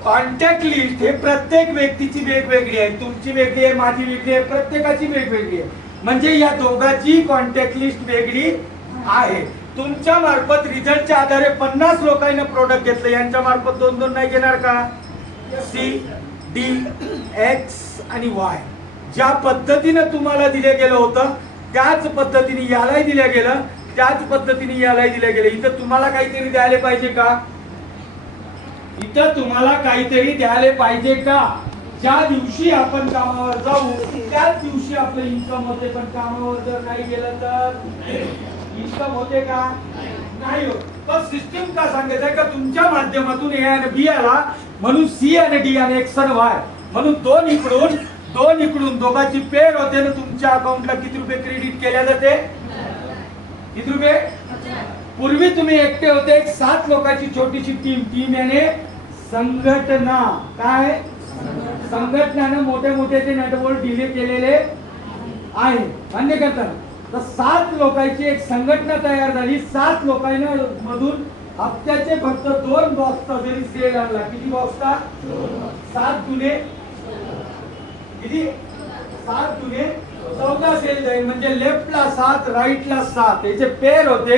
कॉन्टॅक्ट लिस्ट हे प्रत्येक व्यक्तीची वेगवेगळी आहे. तुमची वेगळी आहे, माझी वेगळी आहे, प्रत्येकाची वेगवेगळी आहे. म्हणजे या दोघांची कॉन्टॅक्ट लिस्ट वेगळी आहे. तुमच्या मार्फत रिझल्टच्या आधारे 50 लोकांना प्रोडक्ट घेतलं. यांच्या मार्फत 2-2 नाही घेणार का? C, D, X आणि Y. ज्या पद्धतीने तुम्हाला दिले गेलं होतं त्याच पद्धतीने यालाही दिल्या गेलं, त्याच पद्धतीने यालाही दिल्या गेलं. इथं तुम्हाला काहीतरी द्यायला पाहिजे का? इथं तुम्हाला काहीतरी द्यायला पाहिजे का? ज्या दिवशी आपण कामावर जाऊ त्याच दिवशी आपलं इन्कम होते. पण कामावर जर नाही गेलं तर इन्कम होते का? नाही होत. तर सिस्टीम का सांगायचं का तुमच्या माध्यमातून A आणि B आला म्हणून C आणि D आणि X आणि Y म्हणून दोन इकडून दोघांची पेअर होते ना. तुमच्या अकाउंटला किती रुपये क्रेडिट केल्या जाते? किती रुपये? पूर्वी तुम्ही एकटे होते. 7 लोकांची छोटीशी टीम याने संघटना. काय? संघटनाने मोठे ते नेटवर्क डिले केलेले आहे. मान्य करताना तर 7 लोकांची एक संघटना तयार झाली. 7 लोकांना मधून हप्त्याचे फक्त 2 बॉक्सचा जरी सेल आणला. किती बॉक्सचा? 7 दुने किती? 7 दुने 14 सेल जाईल. म्हणजे लेफ्टला 7 राईटला 7 याचे पेअर होते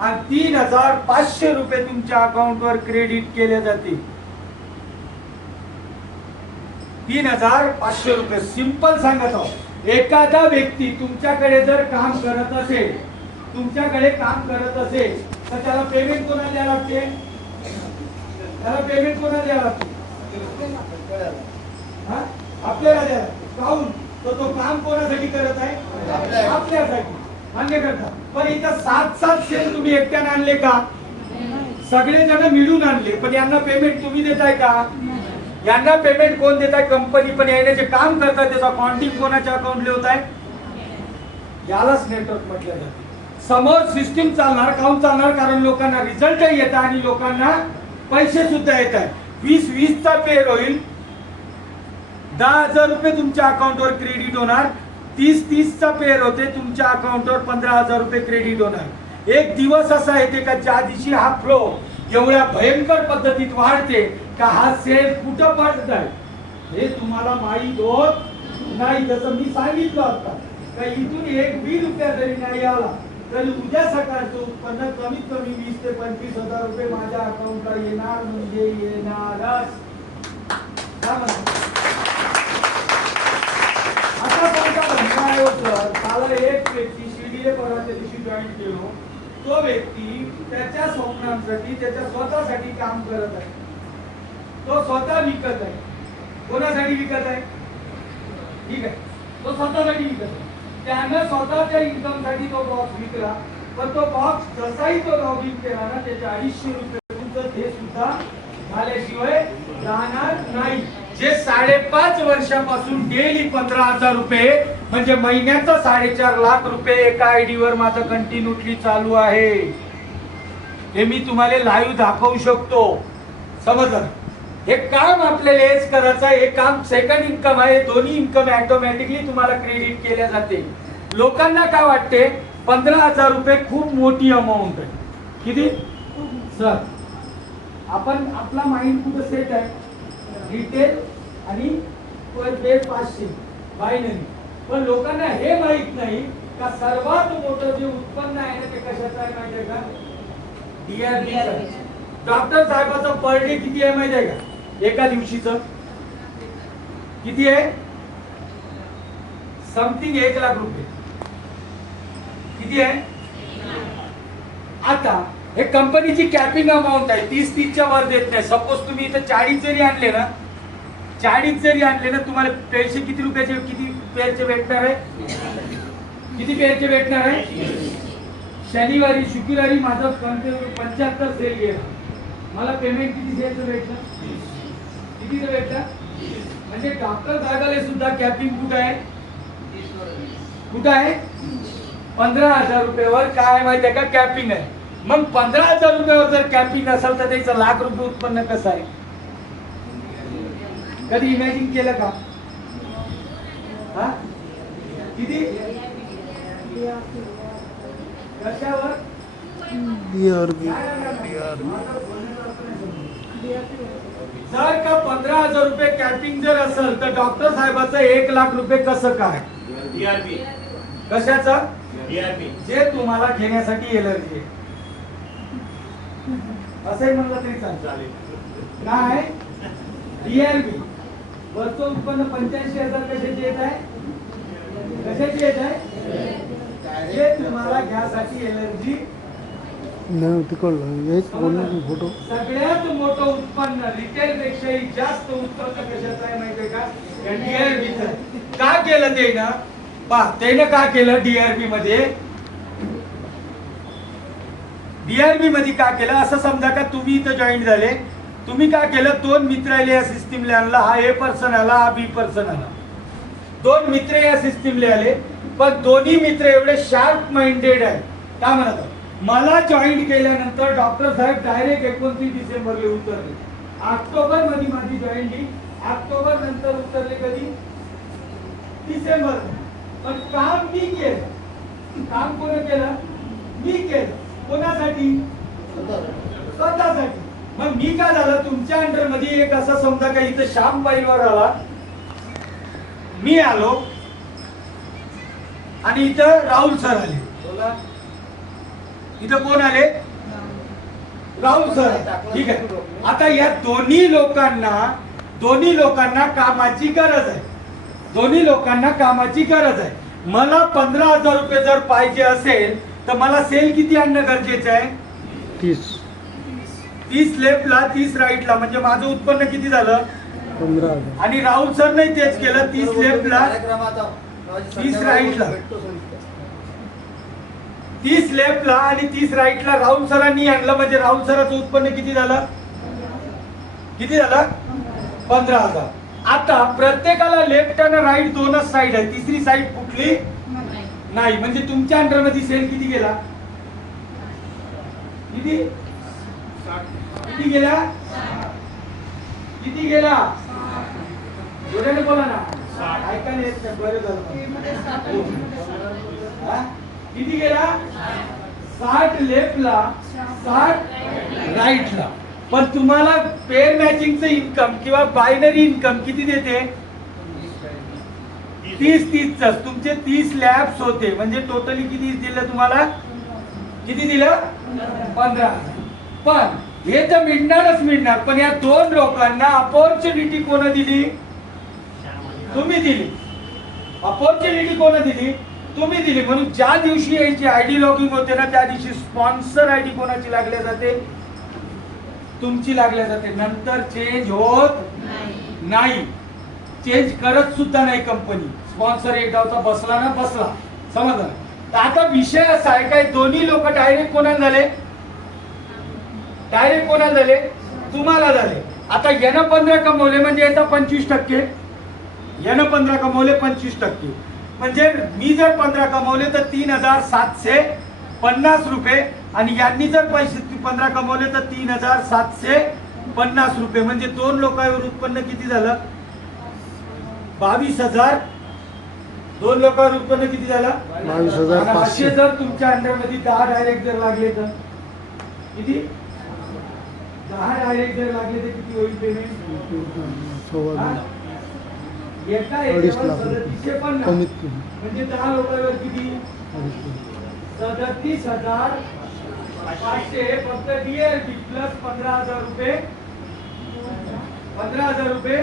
आणि 3500 रुपये तुमच्या अकाउंटवर क्रेडिट केले जाते. 3500 रुपये. सिंपल सांगत आहोत. एखादा व्यक्ती तुमच्याकडे जर काम करत असेल तर त्याला पेमेंट कोणाला द्यायला लागते? त्याला पेमेंट कोणाला द्यायला लागते? आपल्याला द्यायला. काहून? तो काम कोणासाठी करत आहे? आपल्यासाठी. मान्य करता. पण इथं 7 सेल तुम्ही एकट्याने आणले का? सगळे जण मिळून आणले. पण यांना पेमेंट तुम्ही देताय का? यांना पेमेंट कोण देत आहे? कंपनी. पण याने जे काम करतात त्याचा काउंटिंग कोणाच्या अकाउंटला होत आहे? यालाच नेटवर्क म्हटलं जातं. समोर सिस्टीम चालणार. काऊन चालणार? कारण लोकांना रिझल्ट येत आणि लोकांना पैसे सुद्धा येत आहे. 20-20 चा पेअर होईल. 10,000 रुपये तुमच्या अकाउंटवर क्रेडिट होणार. 30-30 चा पेअर होते तुमच्या अकाउंटवर 15,000 रुपये क्रेडिट होणार. एक दिवस असा येते का ज्या दिवशी हा फ्लो एवढ्या भयंकर पद्धतीत वाढते का हा सेल कुठं पडत आहे हे तुम्हाला माहित होत नाही. जसं मी सांगितलं आता का इथून 1 रुपया जरी नाही आला तरी उद्या सकाळचं उत्पन्न कमीत कमी 20 ते 25,000 रुपये माझ्या अकाउंटला येणार. म्हणजे येणारच. आता कोणता धंदा आहे होतं? मला एक व्यक्ती CDA पराच्या दिवशी जॉईन केलो. तो व्यक्ती त्याच्या स्वप्नांसाठी त्याच्या स्वतःसाठी काम करत आहे. तो स्वतः विकत आहे. कोणासाठी विकत आहे? ठीक आहे, तो स्वतःसाठी विकत आहे. त्यानं स्वतःच्या इन्कम साठी तो बॉक्स विकला. पण तो बॉक्स जसाही तो लॉग इन केला ना त्याचे 250 रुपये ते सुद्धा झाल्याशिवाय राहणार नाही. जे 5.5 वर्षापासून डेली 15,000 रुपये म्हणजे महिन्याचा 4.5 लाख रुपये एका आयडी वर माझं कंटिन्युअसली चालू आहे. हे मी तुम्हाला लाईव्ह दाखवू शकतो. समजलं? हे काम आपल्याला हेच करायचं आहे. हे काम सेकंड इन्कम आहे. दोन्ही इन्कम ऑटोमॅटिकली तुम्हाला क्रेडिट केल्या जाते. लोकांना काय वाटते 15,000 रुपये खूप मोठी अमाऊंट आहे. किती? सर आपण आपला माइंड कुठं सेट आहे? रिटेल आणि पर बेड 500 बायनरी. पण लोकांना हे माहित नाही का सर्वात मोठं जे उत्पन्न आहे ना ते कशाचं आहे माहिती आहे का? DRB. डॉक्टर साहेबाचं पर डे किती आहे माहिती आहे का? एका दिवशीचं किती आहे? समथिंग 1 लाख रुपये. किती आहे? आता हे कंपनीची कॅपिंग अमाऊंट आहे. 30 च्या वर देत नाही. सपोज तुम्ही इथं 40 जरी आणले ना, 40 जरी आणले ना, तुम्हाला पैसे किती रुपयाचे, किती पेअरचे भेटणार आहे? किती पेअरचे भेटणार आहे? शनिवारी शुक्रवारी माझं 75 सेल गेला, मला पेमेंट किती सेलचं भेटलं? कितीचं भेटलं? म्हणजे डॉक्टर साहेबाला सुद्धा कॅपिंग कुठं आहे? कुठं आहे? 15,000 रुपयावर काय माहिती आहे का? कॅपिंग आहे. मग 15,000 रुपयावर जर कॅपिंग असेल तर त्याचं लाख रुपये उत्पन्न कसं आहे? कधी इमॅजिन केलं का? हा? किती? कशावर? जर का 15,000 रुपये कॅपिंग जर असेल तर डॉक्टर साहेबाचं 1 लाख रुपये कसं काय? DRB. कशाचं? DRB. जे तुम्हाला घेण्यासाठी एलर्जी आहे असंही म्हणलं तरी चालेल. काय? DRB. वरचं उत्पन्न 85,000 कशाचे येत आहे? कशाचे येत आहे? जे तुम्हाला घ्यासाठी एलर्जी. नाही तिकडलं हेच बोलणं फोटो. सगळ्यात मोठं उत्पन्न रिटेल पेक्षाही जास्त उत्पन्न कशाचं आहे माहितीये का? DRBचं. का केलं ते ना? त्यानं का केलं? डीआरबी मध्ये का केलं? असं समजा का तुम्ही इथं जॉईन झाले, तुम्ही काय केलं? 2 मित्र आले या सिस्टीमला आणला. हा A पर्सन आला, हा B पर्सन आला. 2 मित्र या सिस्टीमला आले, पण दोन्ही मित्र एवढे शार्प माइंडेड आहेत. काय म्हणतात? मला जॉईन केल्यानंतर डॉक्टर साहेब डायरेक्ट 29 डिसेंबरला उतरले. ऑक्टोबर मध्ये माझी जॉईनिंग, ऑक्टोबर नंतर उतरले कधी? डिसेंबर. पण काम मी केलं. काम कोण केलं? मी केलं. कोणासाठी? स्वतःसाठी. मग मी काय झालं? तुमच्या अंडर मध्ये एक असं समजा का इथं श्याम पाईलवर आला, मी आलो आणि इथं राहुल सर आले. बोला. इथं कोण आले? राहुल सर. ठीक आहे. आता या दोन्ही लोकांना कामाची गरज आहे. दोन्ही लोकांना कामाची गरज आहे. मला 15,000 रुपये जर पाहिजे असेल तर मला सेल किती आणणं गरजेचं आहे? 30 लेफ्टला 30 राईटला. म्हणजे माझं उत्पन्न किती झालं? 15,000. आणि राहुल सर नाही तेच केलं. 30 लेफ्टला 30 राईटला, 30 लेफ्टला आणि 30 राईटला राहुल सरांनी आणलं. म्हणजे राहुल सरांचं उत्पन्न किती झालं? किती झालं? 15,000. आता प्रत्येकाला लेफ्ट आणि राईट दोनच साईड आहे. तिसरी साईड कुठली नाही. म्हणजे तुमच्या अंडर मध्ये सेल किती गेला? किती गेला? किती गेला? जोराने बोला ना. ऐका नाही येत. बरं झालं. किती गेला? 60 लेफ्टला, 60 राईटला. पण तुम्हाला पेअर मॅचिंगचं इन्कम किंवा बायनरी इन्कम किती देते? 30-30च. तुमचे 30 लॅब्स होते. म्हणजे टोटली किती दिलं तुम्हाला? किती दिलं? 15,000. पण हे तर मिळणारच मिळणार. पण या 2 लोकांना अपॉर्च्युनिटी कोण दिली? तुम्ही दिली. अपॉर्च्युनिटी कोण दिली? तुम्ही दिली. म्हणून ज्या दिवशी याची आयडी लॉगिंग होते ना, त्या दिवशी स्पॉन्सर आयडी कोणाची लागल्या जाते? तुमची लागल्या जाते. नंतर चेंज होत नाही. चेंज करत सुद्धा नाही कंपनी. स्पॉन्सर एकदा बसला ना बसला. समजलं? तर आता विषय असा आहे काय, दोन्ही लोक डायरेक्ट कोणाला झाले? डायरेक्ट कोणाला झाले? तुम्हाला झाले. आता यानं 15 कमवले म्हणजे याचा 25%. यानं 15 कमवले 25%. म्हणजे मी जर 15 कमवले तर 3,750 रुपये आणि यांनी जर पैसे 15 कमवले तर 3,750 रुपये. म्हणजे 2 लोकांवर उत्पन्न किती झालं? 22,000. 2 लोकांवर उत्पन्न किती झालं? 22,500. असे जर तुमच्या अंडर मध्ये 10 डायरेक्ट जर लागले तर किती? 10 डायरेक्ट जर लागले तर किती होईल पेमेंट? सव्वा हा? दोन. एका 2.5 याच्यावर लाख रुपये 3750 कमीत कमी म्हणजे 10 लोकांवर किती 2.5 लाख. 37,500 फक्त DRB प्लस 15,000 रुपये 15,000 रुपये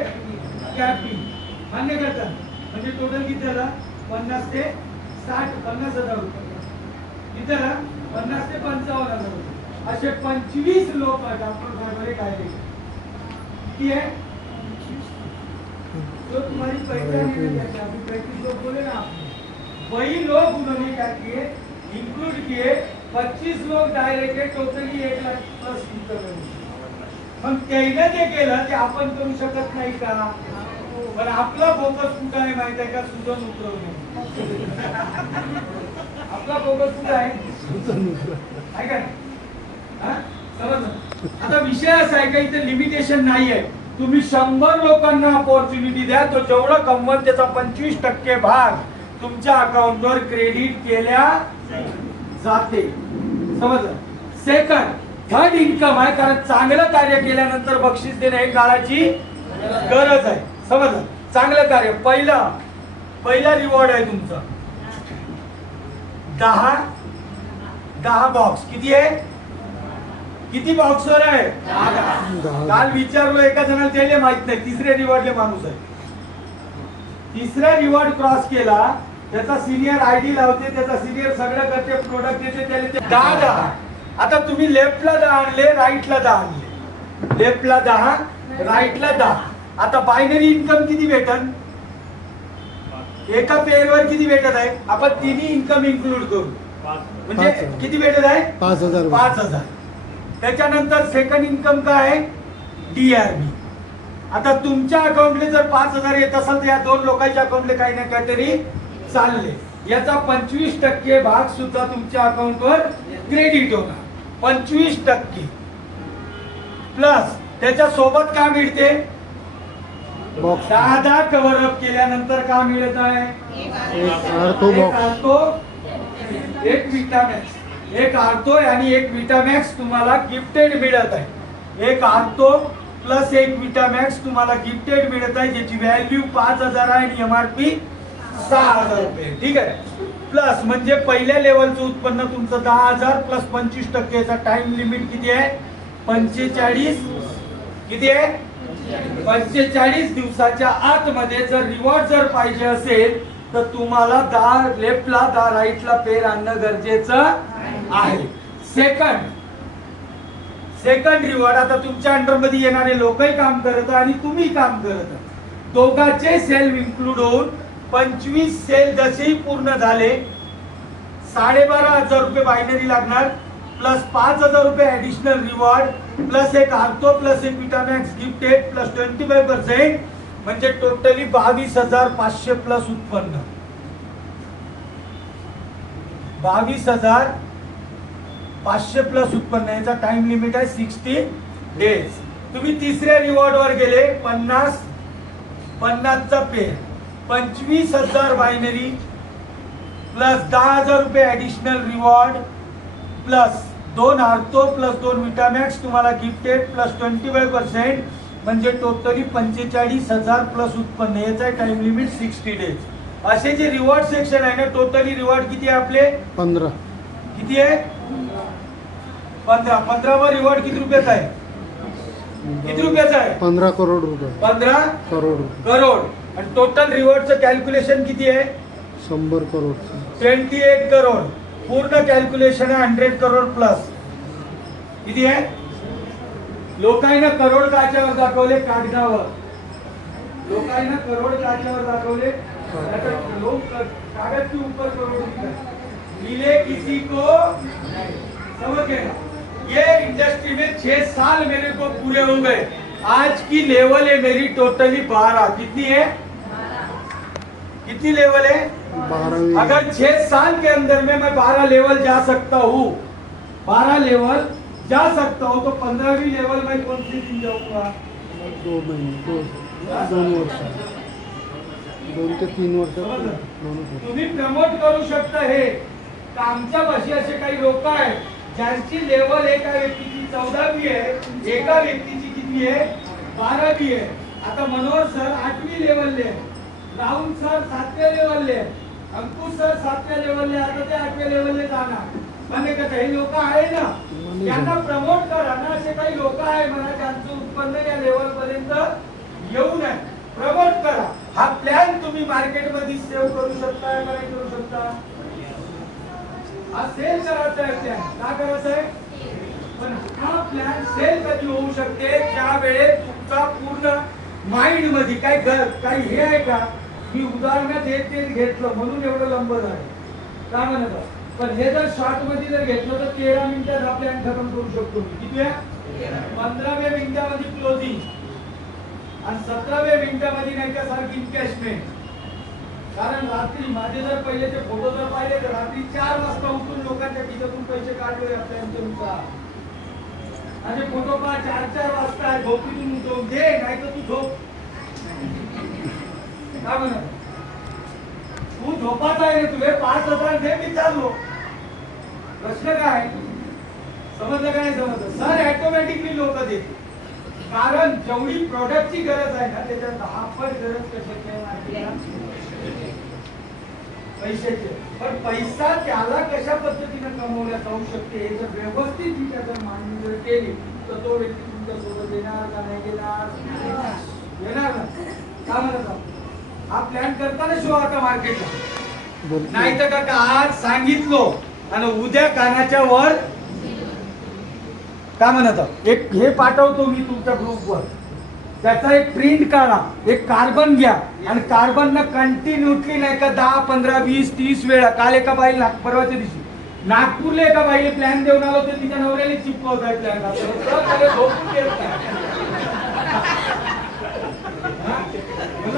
कॅपिंग मान्य करतात म्हणजे टोटल किती झाला 50 ते 60 50,000 रुपये किती झाला 50 ते 55,000 रुपये असे 25 लोक डॉक्टर साहेबांनी काय दिले किती है तो तुम्हारी पहचान है क्या अभी 35 लोग बोले ना आपने वही लोग उन्होंने क्या किए इंक्लूड किए 25 लोग डायरेक्ट है टोटली 1 लाख प्लस इंटरव्यू मग त्याने जे केलं ते आपण करू शकत नाही का पण आपला फोकस कुठं आहे माहिती आहे का सुजन उतरवणे आपला फोकस कुठं आहे आहे का हा? समजलं आता विषय असा आहे का इथे लिमिटेशन नाही आहे तुम्ही 100 लोकांना अपॉर्च्युनिटी द्या तो जेवढं कमवल त्याचा 25% भाग तुमच्या अकाउंटवर क्रेडिट केल्या जाते समजलं सेकंड थर्ड इन्कम आहे कारण चांगलं कार्य केल्यानंतर बक्षीस देणे ही काळाची गरज आहे समजलं चांगलं कार्य पहिला रिवॉर्ड आहे तुमचा 10 बॉक्स किती आहे किती बॉक्सवर आहे 10. काल विचारलो एका जणाला त्याला माहित नाही तिसऱ्या रिवॉर्डले माणूस आहे तिसरा रिवॉर्ड क्रॉस केला त्याचा सिनियर आयडी लावते त्याचा सिनियर सगळं करते प्रोडक्ट देते त्याला ते 10 आता तुम्ही लेफ्टला 10 आणले राईटला 10 आणले लेफ्टला 10 राईटला 10 आता बायनरी इन्कम किती भेटन एका पेअरवर किती भेटत आहे आपण तिन्ही इन्कम इन्क्लूड करू म्हणजे 5,000. किती भेटत आहे 5,000. 5,000 त्याच्यानंतर सेकंड इन्कम काय आहे DRB आता तुमच्या अकाउंटले जर 5,000 येत असेल तर या दोन लोकांच्या अकाउंटले काही ना काहीतरी चालले याचा 25% भाग सुद्धा तुमच्या अकाउंटवर क्रेडिट होणार 25% प्लस त्याच्या सोबत काय मिळते बॉक्स 10 कव्हर अप केल्यानंतर काय मिळत आहे एक आर्थो एक बॉक्स आर्थो एक विटामॅक्स एक आर्थो आणि एक विटामॅक्स तुम्हाला गिफ्टेड मिळत आहे एक आर्थो प्लस एक विटामॅक्स तुम्हाला गिफ्टेड मिळत आहे ज्याची व्हॅल्यू 5,000 आहे आणि MRP 6,000 रुपये ठीक आहे प्लस म्हणजे पहिल्या लेवलचं उत्पन्न तुमचं 10,000 प्लस 25% चा टाइम लिमिट किती आहे 45 किती आहे 45 दिवसाच्या आतमध्ये जर रिवॉर्ड जर पाहिजे असेल तर तुम्हाला 10 लेफ्टला 10 राईटला पेर आणणं गरजेचं आहे सेकंड रिवॉर्ड आता तुमच्या अंडर मध्ये येणारे लोकही काम करत आणि तुम्ही काम करत दोघांचे सेल इन्क्लूड होऊन 25 सेल जसेही पूर्ण झाले 12,500 रुपये बायनरी लागणार प्लस 5,000 रुपये ऍडिशनल रिवॉर्ड प्लस एक आर्थो प्लस एक विटामॅक्स गिफ्टेड प्लस 25% म्हणजे टोटली 22,500 प्लस उत्पन्न 22,500 प्लस उत्पन्न याचा टाइम लिमिट आहे 60 डेज तुम्ही तिसऱ्या रिवॉर्ड वर गेले 50 चा पेर 25,000 बायनरी प्लस 10,000 रुपये additional reward plus 2 ortho plus 2 विटामॅक्स तुम्हाला गिफ्टेड प्लस 25% म्हणजे टोटली 45,000 प्लस उत्पन्न याचा टाइम लिमिट 60 डेज असे जे रिवॉर्ड सेक्शन आहे ना टोटली रिवॉर्ड किती आहे आपले 15 किती आहे 15 वर रिवॉर्ड किती रुपयाचा आहे किती रुपयाचा आहे 15 करोड रुपये 15 करोड करोड आणि टोटल रिवॉर्डचं कॅल्क्युलेशन किती आहे 100 करोड 28 करोड पूर्ण कॅल्क्युलेशन आहे 100 करोड प्लस किती आहे लोकांना करोड काच्यावर दाखवले कागदावर लोकांना करोड काच्यावर दाखवले लोग कागज के ऊपर करोड़ मिले किसी को समझ गए ये इंडस्ट्री में 6 साल मेरे को पूरे हो गए आज की लेवल है मेरी टोटली 12 कितनी है कितनी लेवल है 12वीं अगर 6 साल के अंदर में मैं 12 लेवल जा सकता हूँ 12 लेवल जा सकता हूँ तो 15वीं लेवल में कौन सी दिन जाऊंगा 2 महिने 2 वर्ष 2 ते 3 वर्ष तुम्ही प्रमोट करू शकता हे आमच्या भाषी असे काही लोक आहेत ज्यांची लेवल एका व्यक्तीची 14वी आहे एका व्यक्तीची किती आहे 12वी आहे आता मनोहर सर 8वी लेवलले आहे, राहुल सर 7व्या लेवलले आहे, अंकुश सर 7व्या लेवलले, आता ते 8व्या लेवलले जाणार. म्हणजे का काही लोक आहे ना त्यांना प्रमोट करा ना. असे काही लोक आहे म्हणा ज्यांचं उत्पन्न या लेवल पर्यंत येऊ नये, प्रमोट करा. हा प्लॅन तुम्ही मार्केटमध्ये सेव्ह करू शकता का नाही करू शकता? हा सेल करायचा आहे प्लॅन. का करायचा आहे? पण हा प्लॅन सेल कधी होऊ शकते? ज्या वेळेस तुमचा पूर्ण माइंड मध्ये काही हे आहे का? मी उदाहरणात हे घेतलं म्हणून एवढं लंब झालं का म्हणत. पण हे जर शॉर्ट मध्ये जर घेतलं तर 13 मिनिटात हा प्लॅन खतम करू शकतो. किती आहे? 15व्या मिनिटामध्ये क्लोजिंग आणि 17व्या मिनिटामध्ये नाही का सारखी इन्कॅशमेंट. कारण रात्री माझे जर पहिले ते फोटो जर पाहिले तर रात्री 4 वाजता उठून लोकांच्या खिशातून पैसे काढले आपल्यानुसार. आणि फोटो पहा 4-4 वाजता झोपीतून उठवून दे नाही तर तू झोप. काय म्हणत तू झोपाचा आहे रे, तुझे 5,000 दे मी चाललो. प्रश्न काय? समजलं काय? समजलं सर. ऑटोमॅटिकली लोक देते कारण जेवढी प्रोडक्टची गरज आहे ना त्याच्या 10 पट गरज कशाची आहे? पैशाची. पण पैसा त्याला कशा पद्धतीने कमवल्या जाऊ शकते हे जर व्यवस्थित त्याचं मांडणी जर केली तर तो व्यक्ती तुमच्या सोबत येणार का नाही येणार? येणार ना. का म्हणत हा प्लॅन करताना शो आता मार्केटला नाही तर का आज सांगितलो आणि उद्या कानाच्या वर का म्हणत एक हे पाठवतो मी तुमच्या ग्रुपवर. त्याचा एक प्रिंट काढा, एक कार्बन घ्या आणि कार्बन न कंटिन्युटली नाही का 10, 15, 20, 30 वेळा. काल एका बाईला परवाच्या दिवशी नागपूरला एका बाईला प्लॅन देऊन आलो तर तिच्या नवऱ्याने चिपकवत आहे प्लॅन.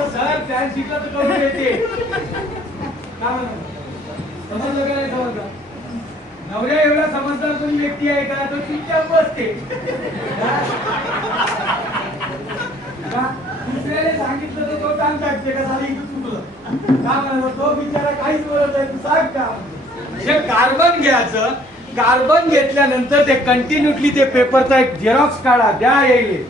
सर प्लॅन शिकला तर करून येते. काय म्हणत समजलं का नाही समजलं? नवऱ्या एवढा समजदार कोणी व्यक्ती आहे का? तो चुपचाप बसते. दुसऱ्याने सांगितलं तर तो काम टाकते का झालं इथं चुकलं का म्हणतो तो बिचारा काहीच बोलत आहे. तू सांग का? जे कार्बन घ्यायचं, कार्बन घेतल्यानंतर ते कंटिन्युटली ते पेपरचा एक झेरॉक्स काढा द्या येईल.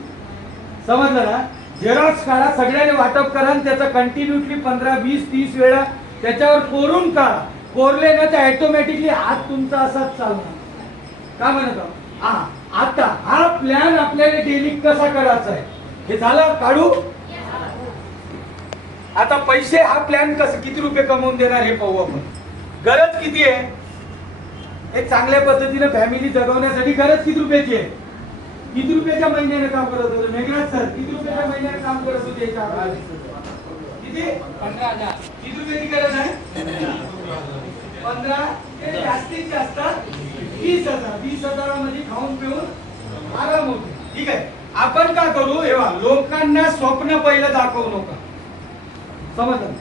समजलं ना? झेरॉक्स काढा सगळ्याने वाटप करा आणि त्याचा कंटिन्युटली 15, 20, 30 वेळा त्याच्यावर कोरून काढा. कोरले ना तर ऑटोमॅटिकली हात तुमचा असाच चालणार. का म्हणत आता हा प्लॅन आपल्याला डेली कसा करायचा आहे हे झालं. काढू आता पैसे. हा प्लॅन कसं किती रुपये कमवून देणार हे पाहू आपण. गरज किती आहे? एक चांगल्या पद्धतीने फॅमिली जगवण्यासाठी गरज किती रुपयाची आहे? किती रुपयाच्या महिन्याने काम करत होते मेघराज सर? किती रुपयाच्या महिन्याने काम करत होते? किती? 15,000. किती रुपयाची गरज आहे? 15. जास्तीत जास्त 20,000. 20,000 मध्ये खाऊन पिऊन आराम होतो. ठीक आहे. आपण का करू? हेवा लोकांना स्वप्न पहिलं दाखवू नका. समजलं?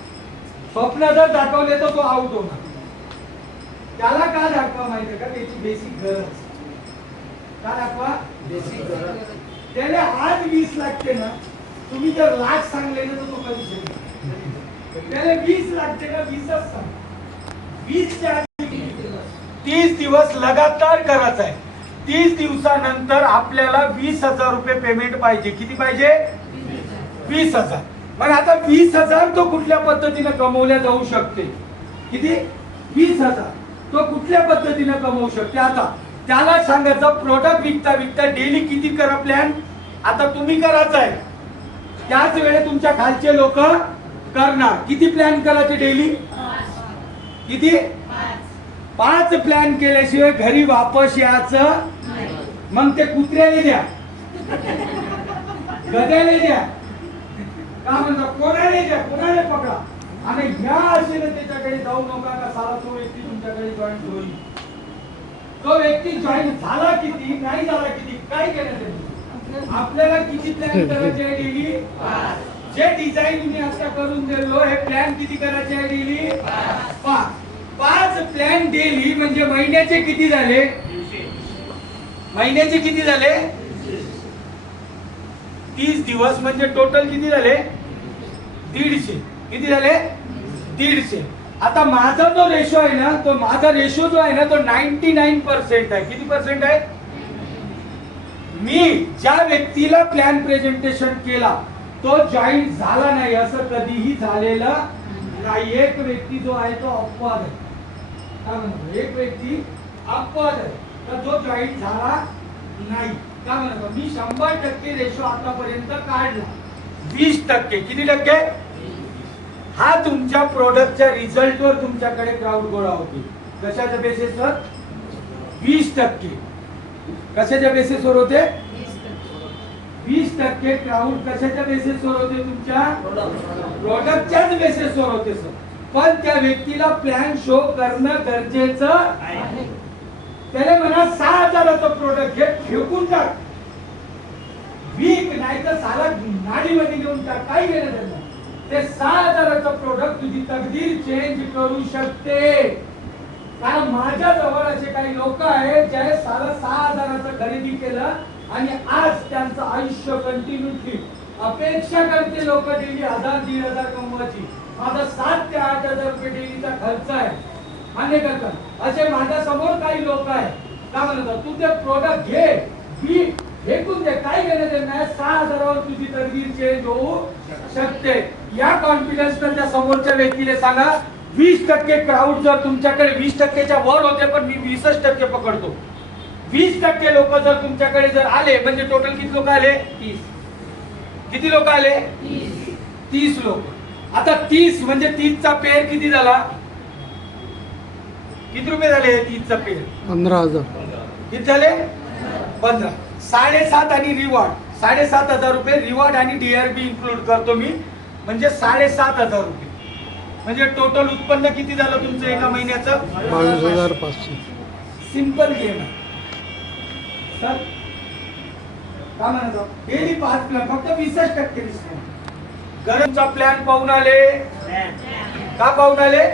स्वप्न जर दाखवले तर तो आउट होणार. त्याला का दाखवा माहिती का? त्याची बेसिक गरज. का दाखवा? बेसिक गरज. त्याला आज 20 लागते ना, तुम्ही जर लाख सांगले ना तर तो कधी शकेल. त्याला 20 लागते का? 20च सांग. 20च्या 30 दिवस लगातार करायचं आहे. 30 दिवसानंतर आपल्याला 20,000 रुपये पेमेंट पाहिजे. किती पाहिजे? 20,000. मग आता 20,000 तो कुठल्या पद्धतीने कमवल्या जाऊ शकते? किती? 20,000 तो कुठल्या पद्धतीने कमवू शकते? आता त्याला सांगायचं प्रोडक्ट विकता विकता डेली किती करा प्लॅन. आता तुम्ही करायचं आहे त्याच वेळेस तुमच्या खालचे लोक करणार. किती प्लॅन करायचे डेली? किती? 5 प्लॅन केल्याशिवाय घरी वापस यायचं. मग ते कुत्र्याला द्या, गद्याला द्या, का म्हणतात कोणाला द्या, कोणाला पकडा आणि ह्या आशेने त्याच्याकडे जाऊ नका का सारा तो व्यक्ती तुमच्याकडे जॉईन होईल. तो व्यक्ती जॉईन झाला किती नाही झाला किती काय केलं आपल्याला किती प्लॅन करायचे आहे डेली? जे डिझाईन मी आता करून दिलो हे प्लॅन किती करायचे आहे डेली? 5 प्लॅन डेली म्हणजे महिन्याचे किती झाले? महिन्याचे किती झाले? 30 दिवस म्हणजे टोटल किती झाले? 150. किती झाले? 150. आता माझा जो रेशो आहे ना तो माझा रेशो जो आहे ना तो 99% आहे. किती पर्सेंट आहे? मी ज्या व्यक्तीला प्लॅन प्रेझेंटेशन केला तो जॉईन झाला नाही असं कधीही झालेलं नाही. एक व्यक्ती जो आहे तो अपवाद आहे. काय म्हणतो? एक व्यक्ती अपवाद आहे, तर जो जॉईन झाला नाही. काय म्हणतो? मी 100% रेशो आतापर्यंत काढला. 20% किती टक्के? हा तुमच्या प्रोडक्टच्या रिझल्टवर तुमच्याकडे क्राऊड गोळा होते. कशाच्या बेसिसवर? 20%. कशाच्या बेसिसवर होते? 20% क्राऊड कशाच्या बेसिसवर होते? तुमच्या प्रोडक्टच्याच बेसिसवर होते सर. पण त्या व्यक्तीला प्लॅन शो करणं गरजेचं आहे. त्याला म्हणा 6,000चं प्रोडक्ट घे, फेकून टाक, वीक नाही तर साला नाडीमध्ये घेऊन टाक, काही घेणं त्यांना. ते 6,000चं प्रोडक्ट तुझी तकदीर चेंज करू शकते. कारण माझ्या जवळ असे काही लोक आहेत जे साला 6,000चं खरेदी केलं आणि आज त्यांचं आयुष्य कंटिन्युअसली अपेक्षा करते लोक डेली 1,000-1,500 कमवायची. माझा 7 ते 8,000 रुपये डेलीचा खर्च आहे. मान्य करतात असे माझ्या समोर काही लोक आहेत. काय म्हणतात? तू ते प्रोडक्ट घे, फेकून दे, काय घेणं ते नाही. 6,000वर तुझी तकदीर चेंज होऊ शकते. या कॉन्फिडन्स त्या समोरच्या व्यक्तीला सांगा. 20% क्राऊड जर तुमच्याकडे 20%च्या वर होते, पण मी 20% पकडतो. 20% लोक जर तुमच्याकडे जर आले, म्हणजे टोटल किती लोक आले? 30. किती लोक आले? 30 लोक. आता 30 म्हणजे 30चा पेअर किती झाला? किती रुपये झाले? 30चा पेअर 15,000. किती झाले? 15. 7.5 आणि रिवॉर्ड 7,500 रुपये. रिवॉर्ड आणि DRB इन्क्लूड करतो मी, म्हणजे 7,500 रुपये. म्हणजे टोटल उत्पन्न किती झालं तुमचं एका महिन्याचं? 22,500. सिंपल गेम आहे सर. काय म्हणतो? डेली 5 प्लॅन, फक्त 20% डिस्काउंट. गरजचा प्लॅन पाहून आले का? पाहून आले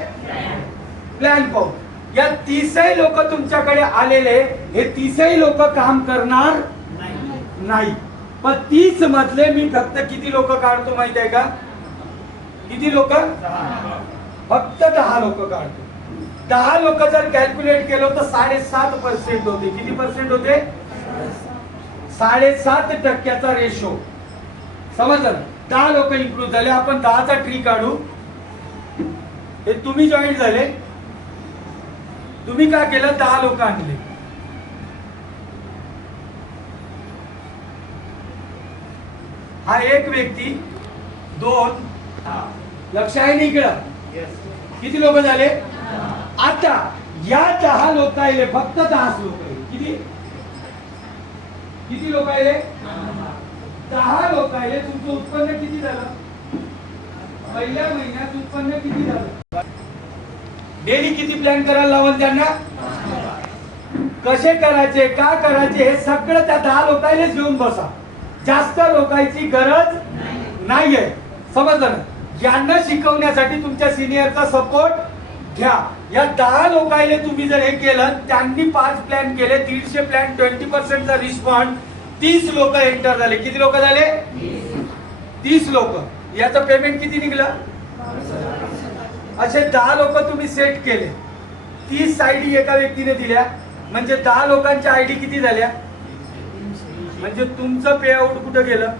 प्लॅन पाहून. या 30ही लोक तुमच्याकडे आलेले, हे 30ही लोक काम करणार नाही. पण 30 मधले मी फक्त किती लोक काढतो माहिती आहे का? किती लोक? फक्त 10 लोक काढतो. 10 लोक जर कॅल्क्युलेट केलं तर 7.5% होते. किती पर्सेंट होते? 7.5% रेशो. समजलं? 10 लोक इम्प्रूव्ह झाले. आपण 10चा ट्री काढू. हे तुम्ही जॉईन झाले, तुम्ही काय केलं? 10 लोक आणले. हा एक व्यक्ती, 2, लक्ष आहे नाही इकडं? किती लोक झाले? आता या 10 लोक आले, फक्त 10 लोक. किती किती लोक आले? 10 लोक आले. तुमचं उत्पन्न किती झालं? पहिल्या महिन्यात उत्पन्न किती झालं? डेली किती प्लॅन करायला लावून त्यांना? कसे करायचे, का करायचे, हे सगळं त्या 10 लोकांनाच घेऊन बसा. जास्त लोकांची गरज नाहीये. समजलं ना? यांना शिकवण्यासाठी तुमच्या सिनियरचा सपोर्ट घ्या. या 10 लोकांना तुम्ही जर हे केलं, त्यांनी 5 प्लॅन केले, 150 प्लॅन, 20%चा रिस्पॉन्स, 30 लोक एंटर झाले. किती लोक झाले? 30 लोक. याचं पेमेंट किती निघलं? असे 10 लोक तुम्ही सेट केले, 30 आयडी एका व्यक्तीने दिल्या, म्हणजे 10 लोकांच्या आयडी किती झाल्या? म्हणजे तुमचं पे आउट कुठं गेलं?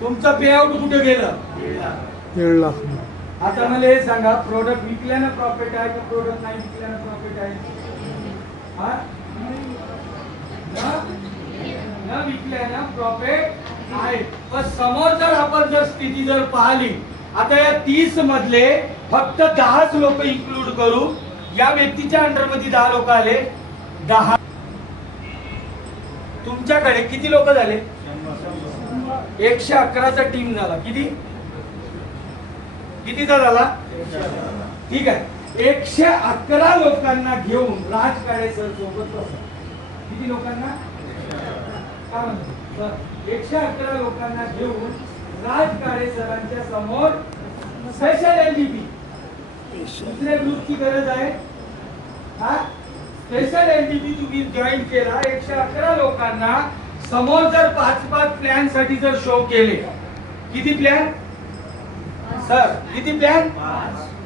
तुमचं पे आउट कुठं गेलं? 1.5 लाख. आता मला हे सांगा, प्रोडक्ट विकल्यानं प्रॉफिट आहे का प्रोडक्ट नाही विकल्यानं प्रॉफिट आहे? हा? न विकल्यानं प्रॉफिट आहे. पण समोर जर आपण जर स्थिती जर पाहिली, आता या 30 मधले फक्त 10च लोक इन्क्लूड करू. या व्यक्तीच्या अंडर मध्ये 10 लोक आले. 10 तुमच्याकडे किती लोक झाले? 111चा टीम झाला. किती कितीचा झाला? ठीक आहे. 111 लोकांना घेऊन राज काळे सर सोबत बसा. किती लोकांना? काय म्हणतो सर? 111 लोकांना घेऊन राज काळे सरांच्या समोर स्पेशल एलडीपी. दुसऱ्या ग्रुपची गरज आहे. हा स्पेशल एलडीपी तुम्ही जॉईन केला. 111 लोकांना समोर जर 5-5 प्लॅन साठी जर शो केले, किती प्लॅन सर? किती प्लॅन?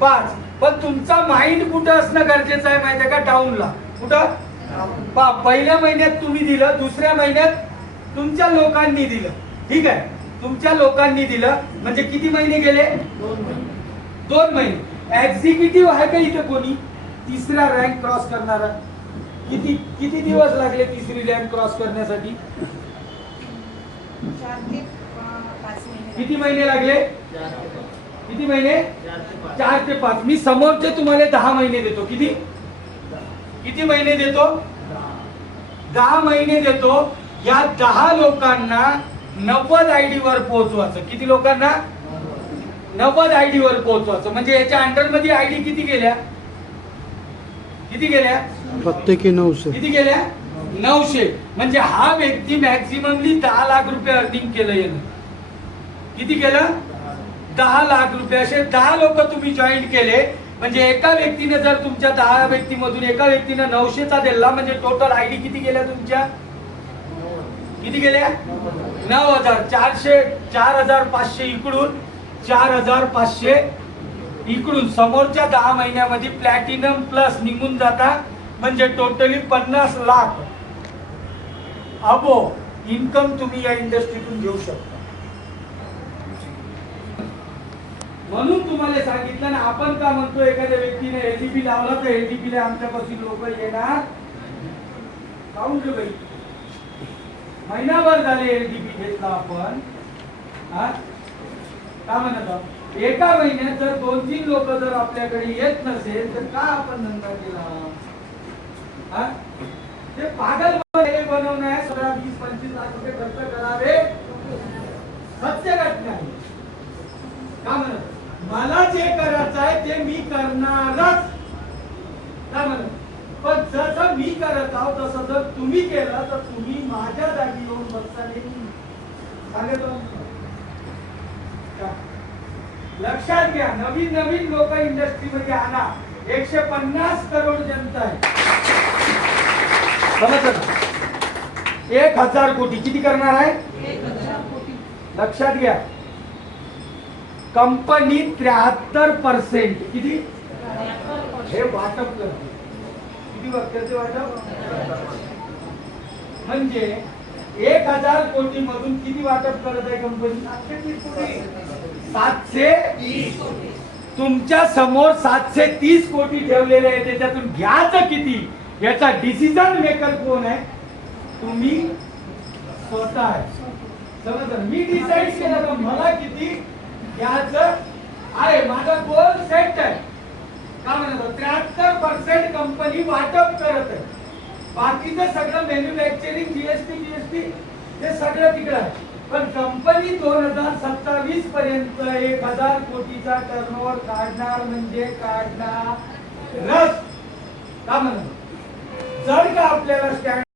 5. पण तुमचा माइंड कुठं असणं गरजेचं आहे माहिती आहे का? डाऊनला. कुठं? पहिल्या महिन्यात तुम्ही दिलं, दुसऱ्या महिन्यात तुमच्या लोकांनी दिलं, ठीक आहे, तुमच्या लोकांनी दिलं म्हणजे किती महिने गेले? 2 महिने. एक्झिक्युटिव्ह आहे का इथे कोणी तिसरा रँक क्रॉस करणारा? किती दिवस लागले तिसरी रँक क्रॉस करण्यासाठी? 4 ते 5 महिने. किती महिने लागले? किती महिने? 4 ते 5. मी समोरचे तुम्हाला 10 महिने देतो. किती महिने देतो? 10 महिने देतो. या 10 लोकांना 90 आयडी वर पोहोचवायचं. किती लोकांना? 90 आयडी वर पोहोचवायचं. म्हणजे याच्या अंडर मध्ये आयडी किती गेल्या? प्रत्येकी 900. किती गेल्या? 900. म्हणजे हा व्यक्ती मॅक्झिममली 10 लाख रुपये अर्निंग केलं यानं. किती केलं? 10 लाख रुपये. असे 10 लोक तुम्ही जॉईन केले म्हणजे एका व्यक्तीने जर तुमच्या 10 व्यक्तीमधून एका व्यक्तीने 900चा दिला म्हणजे टोटल आयडी किती गेल्या तुमच्या? किती गेल्या? 9,400. 4,500 इकडून, 4,500 इकडून. समोरच्या 10 महिन्यामध्ये प्लॅटिनम प्लस निघून जाता म्हणजे टोटली 50 लाख अबो इन्कम तुम्ही या इंडस्ट्रीतून घेऊ शकता. म्हणून तुम्हाला सांगितलं ना, आपण का म्हणतो एखाद्या व्यक्तीने एलडीपी लावला तर एलडीपी ला आमच्यापासून लोक येणार. काऊन रे बाई? महिनाभर झाले एलडीपी घेतला आपण. का म्हणत आहोत? एका महिन्यात जर 2-3 लोक जर आपल्याकडे येत नसेल तर का आपण धंदा केला? ते पागल बनवणे 20-25 लाख रुपये खर्च करावे सत्य घटना आहे. का म्हणत? मला जे करायचं आहे ते मी करणारच. का म्हणत? पण जसं मी करत आहोत तसं जर तुम्ही केलं तर तुम्ही माझ्या जागी येऊन बसता नाही. सांगतो लक्षात घ्या. नवीन लोक इंडस्ट्रीमध्ये आणा. 150 करोड जनता आहे. समजलं? 1,000 कोटी किती करणार आहे? 1,000 कोटी. लक्षात घ्या. कंपनी 73% किती हे वाटप करते. किती करते वाटप? म्हणजे 1,000 कोटी मधून किती वाटप करत आहे कंपनी? 730 कोटी. तुमच्या समोर 730 कोटी ठेवलेले आहे. त्याच्यातून घ्यायचं किती याचा डिसिजन मेकर कोण आहे? तुम्ही स्वतः आहे. समजलं? मी डिसाइड केलं का मला किती घ्यायचं आहे. माझा गोल सेट आहे. का म्हणतो? 73% कंपनी वाटप करत आहे. बाकीचं सगळं मॅन्युफॅक्चरिंग जीएसटी हे सगळं तिकडं आहे. पण कंपनी 2027 पर्यंत 1,000 कोटीचा टर्नओव्हर काढणार म्हणजे काढणार. का म्हणतो? जर का आपल्याला स्टँड